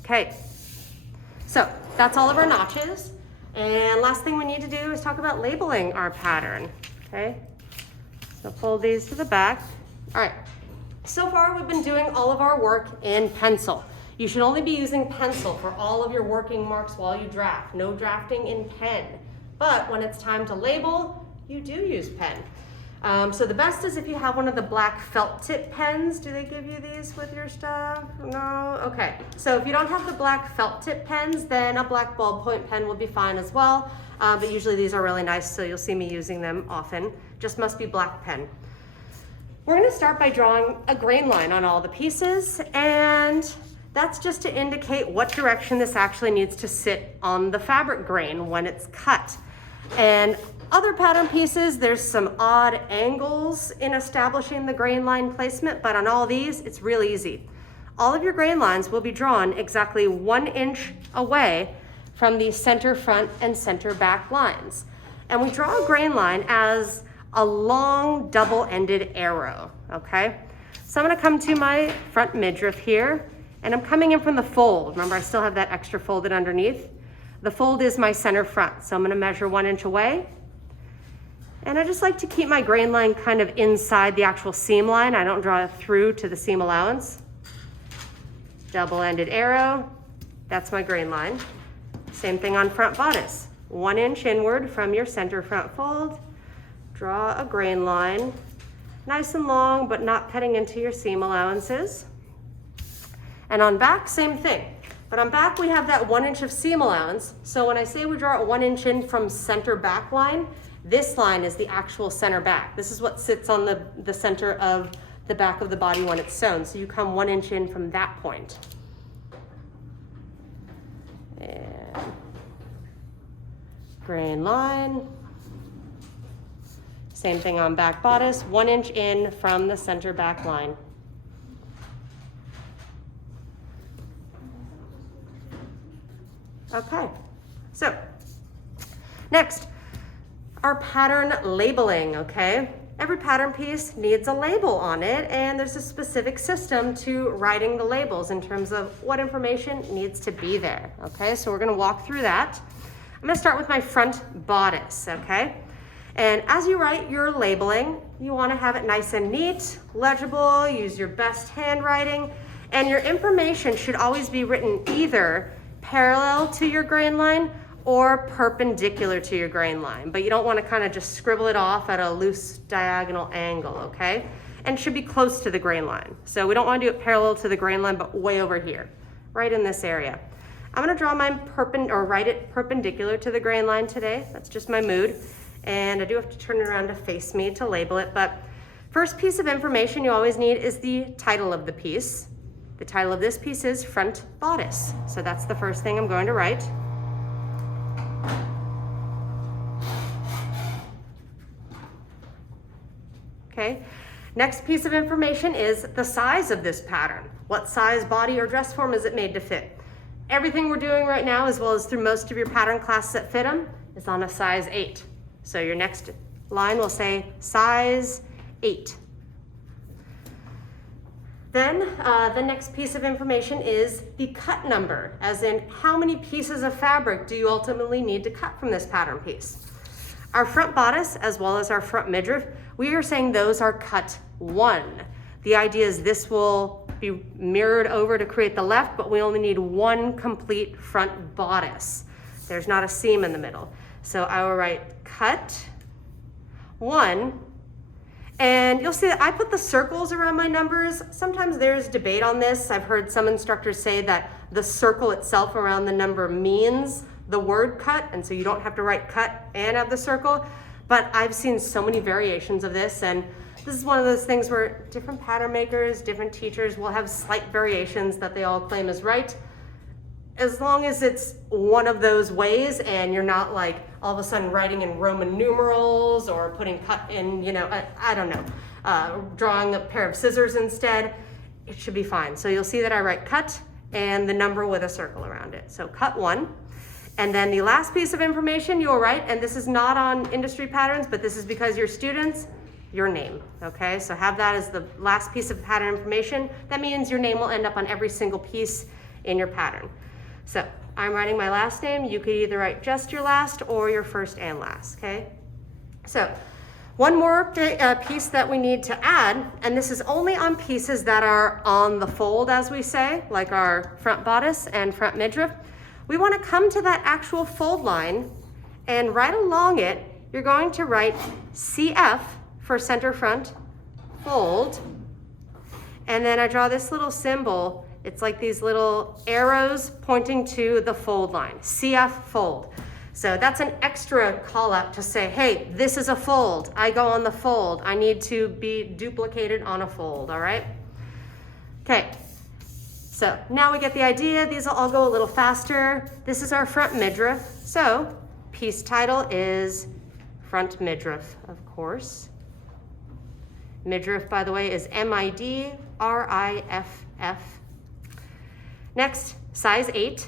Okay, so that's all of our notches. And last thing we need to do is talk about labeling our pattern, okay? So fold these to the back. All right, so far we've been doing all of our work in pencil. You should only be using pencil for all of your working marks while you draft. No drafting in pen. But when it's time to label, you do use pen. So the best is if you have one of the black felt tip pens. Do they give you these with your stuff? No? Okay. So if you don't have the black felt tip pens, then a black ballpoint pen will be fine as well. But usually these are really nice, so you'll see me using them often. Just must be black pen. We're gonna start by drawing a grain line on all the pieces, and that's just to indicate what direction this actually needs to sit on the fabric grain when it's cut. And other pattern pieces, there's some odd angles in establishing the grain line placement, but on all these, it's really easy. All of your grain lines will be drawn exactly 1 inch away from the center front and center back lines. And we draw a grain line as a long double-ended arrow, okay? So I'm gonna come to my front midriff here, and I'm coming in from the fold. Remember, I still have that extra folded underneath. The fold is my center front, so I'm gonna measure 1 inch away. And I just like to keep my grain line kind of inside the actual seam line. I don't draw it through to the seam allowance. Double-ended arrow, that's my grain line. Same thing on front bodice. 1 inch inward from your center front fold. Draw a grain line, nice and long, but not cutting into your seam allowances. And on back, same thing. But on back, we have that 1 inch of seam allowance. So when I say we draw it 1 inch in from center back line, This line is the actual center back. This is what sits on the center of the back of the body when it's sewn. So you come 1 inch in from that point. And grain line. Same thing on back bodice, 1 inch in from the center back line. Okay, so next, our pattern labeling, okay? Every pattern piece needs a label on it, and there's a specific system to writing the labels in terms of what information needs to be there, okay? So we're gonna walk through that. I'm gonna start with my front bodice, okay? And as you write your labeling, you wanna have it nice and neat, legible, use your best handwriting, and your information should always be written either parallel to your grain line or perpendicular to your grain line, but you don't want to kind of just scribble it off at a loose diagonal angle, okay? And it should be close to the grain line. So we don't want to do it parallel to the grain line, but way over here, right in this area. I'm going to draw mine write it perpendicular to the grain line today. That's just my mood. And I do have to turn it around to face me to label it, but first piece of information you always need is the title of the piece. The title of this piece is front bodice. So that's the first thing I'm going to write. Okay. Next piece of information is the size of this pattern. What size body or dress form is it made to fit? Everything we're doing right now, as well as through most of your pattern classes at FIT'em, is on a size 8. So your next line will say size 8. Then the next piece of information is the cut number, as in how many pieces of fabric do you ultimately need to cut from this pattern piece. Our front bodice, as well as our front midriff, we are saying those are cut 1. The idea is this will be mirrored over to create the left, but we only need 1 complete front bodice. There's not a seam in the middle. So I will write cut 1. And you'll see that I put the circles around my numbers. Sometimes there's debate on this. I've heard some instructors say that the circle itself around the number means the word cut, and so you don't have to write cut and have the circle. But I've seen so many variations of this, and this is one of those things where different pattern makers, different teachers will have slight variations that they all claim is right. As long as it's one of those ways and you're not like all of a sudden writing in Roman numerals or putting cut in, I don't know, drawing a pair of scissors instead, it should be fine. So you'll see that I write cut and the number with a circle around it. So cut 1. And then the last piece of information you'll write, and this is not on industry patterns, but this is because you're students, your name, okay? So have that as the last piece of pattern information. That means your name will end up on every single piece in your pattern. So I'm writing my last name. You could either write just your last or your first and last, okay? So one more piece that we need to add, and this is only on pieces that are on the fold, as we say, like our front bodice and front midriff. We want to come to that actual fold line, and right along it, you're going to write CF for center front fold, and then I draw this little symbol. It's like these little arrows pointing to the fold line, CF fold. So that's an extra call out to say, hey, this is a fold. I go on the fold. I need to be duplicated on a fold, all right? Okay, so now we get the idea. These will all go a little faster. This is our front midriff. So piece title is front midriff, of course. Midriff, by the way, is MIDRIFF. Next, size 8,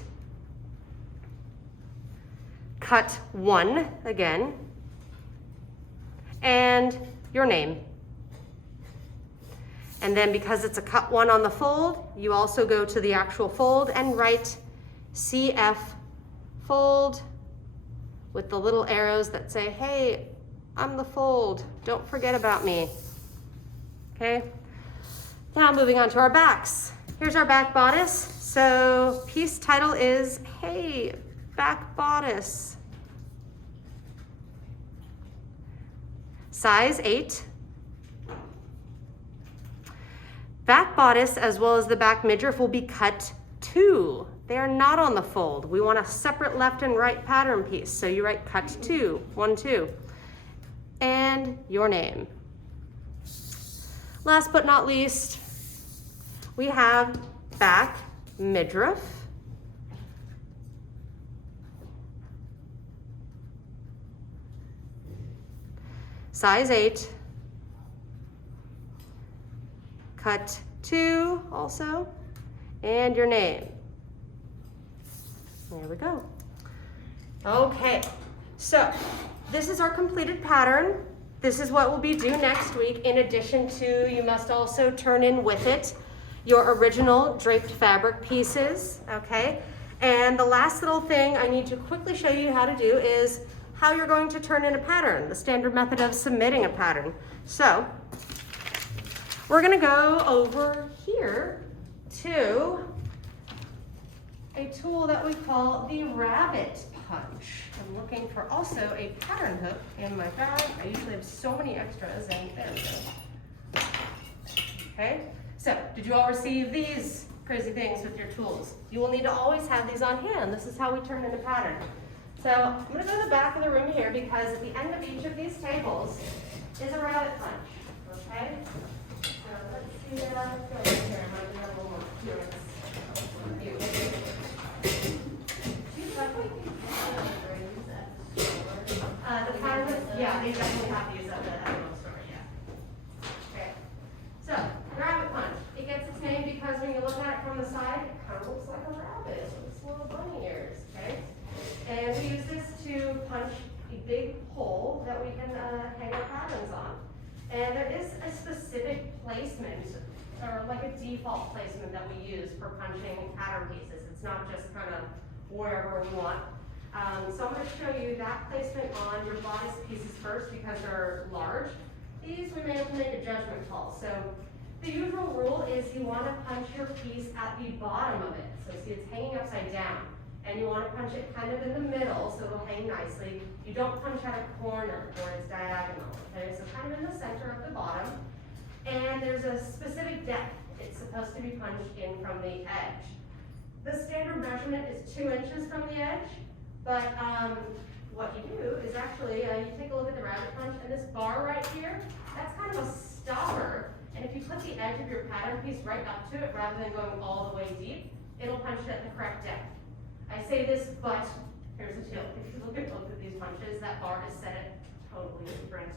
cut 1 again, and your name. And then because it's a cut 1 on the fold, you also go to the actual fold and write CF fold with the little arrows that say, hey, I'm the fold, don't forget about me. Okay, now moving on to our backs. Here's our back bodice. So piece title is, hey, back bodice. Size 8. Back bodice as well as the back midriff will be cut 2. They are not on the fold. We want a separate left and right pattern piece. So you write cut 2, 1, 2. and your name. Last but not least, we have back midriff. Size 8. Cut 2 also, and your name. There we go. Okay, so this is our completed pattern. This is what will be due next week. In addition to, you must also turn in with it your original draped fabric pieces, okay? And the last little thing I need to quickly show you how to do is how you're going to turn in a pattern, the standard method of submitting a pattern. So we're gonna go over here to a tool that we call the rabbit punch. I'm looking for also a pattern hook in my bag. I usually have so many extras, and there we go. Okay, so did you all receive these crazy things with your tools? You will need to always have these on hand. This is how we turn in a pattern. So I'm gonna go to the back of the room here because at the end of each of these tables is a rabbit punch, okay? So let's see that. Go here. I might have a little more clearance. The pattern, yeah, they definitely have to use that at the store, yeah. Okay, so rabbit punch. It gets its name because when you look at it from the side, it kind of looks like a rabbit with its little bunny ears, okay? And we use this to punch a big hole that we can hang our patterns on. And there is a specific placement, or like a default placement that we use for punching pattern pieces. It's not just kind of wherever we want. So I'm going to show you that placement on your bodice pieces first because they're large. These we may have to make a judgment call. So the usual rule is you want to punch your piece at the bottom of it. So see, it's hanging upside down. And you want to punch it kind of in the middle so it'll hang nicely. You don't punch at a corner where it's diagonal. Okay, so kind of in the center of the bottom. And there's a specific depth. It's supposed to be punched in from the edge. The standard measurement is 2 inches from the edge. But what you do is actually, you take a look at the rabbit punch, and this bar right here, that's kind of a stopper. And if you put the edge of your pattern piece right up to it, rather than going all the way deep, it'll punch it at the correct depth. I say this, but here's the deal. If you look at both of these punches, that bar is set at totally different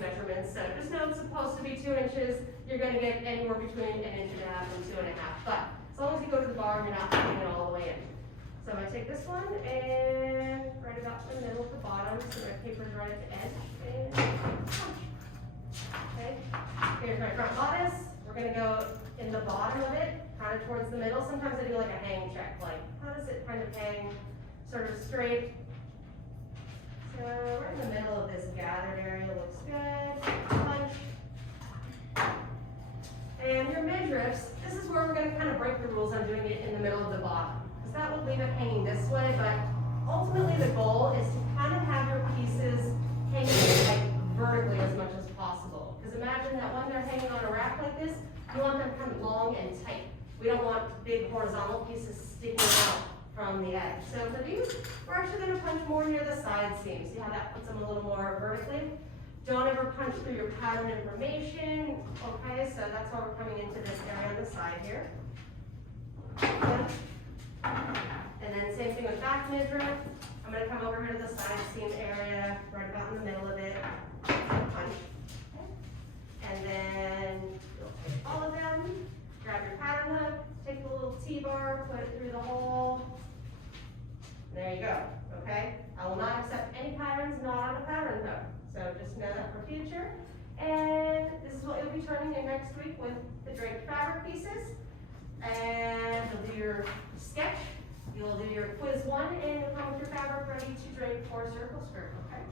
measurements. So just know it's supposed to be 2 inches. You're going to get anywhere between 1.5 inches and 2.5. But as long as you go to the bar, you're not putting it all the way in. So I'm going to take this one and right about the middle of the bottom, so my paper's right at the edge, and punch. Okay, here's my front bodice. We're going to go in the bottom of it, kind of towards the middle. Sometimes I do like a hang check, like how does it kind of hang sort of straight. So right in the middle of this gathered area looks good. Punch. And your midriffs, this is where we're going to kind of break the rules on doing it in the middle of the bottom. That will leave it hanging this way, but ultimately the goal is to kind of have your pieces hanging like vertically as much as possible. Because imagine that when they're hanging on a rack like this, you want them kind of long and tight. We don't want big horizontal pieces sticking out from the edge. So for these, we're actually going to punch more near the side seam. See how that puts them a little more vertically? Don't ever punch through your pattern information. Okay, so that's why we're coming into this area on the side here. Yeah. And then same thing with back midriff. I'm going to come over here to the side seam area, right about in the middle of it. Punch. Okay. And then you'll take all of them, grab your pattern hook, take the little T-bar, put it through the hole. There you go. Okay? I will not accept any patterns not on a pattern hook. So just know that for future. And this is what you'll be turning in next week with the draped fabric pieces. And you'll do your sketch, you'll do your quiz 1, and you'll come with your fabric ready to drape for circle skirt, okay?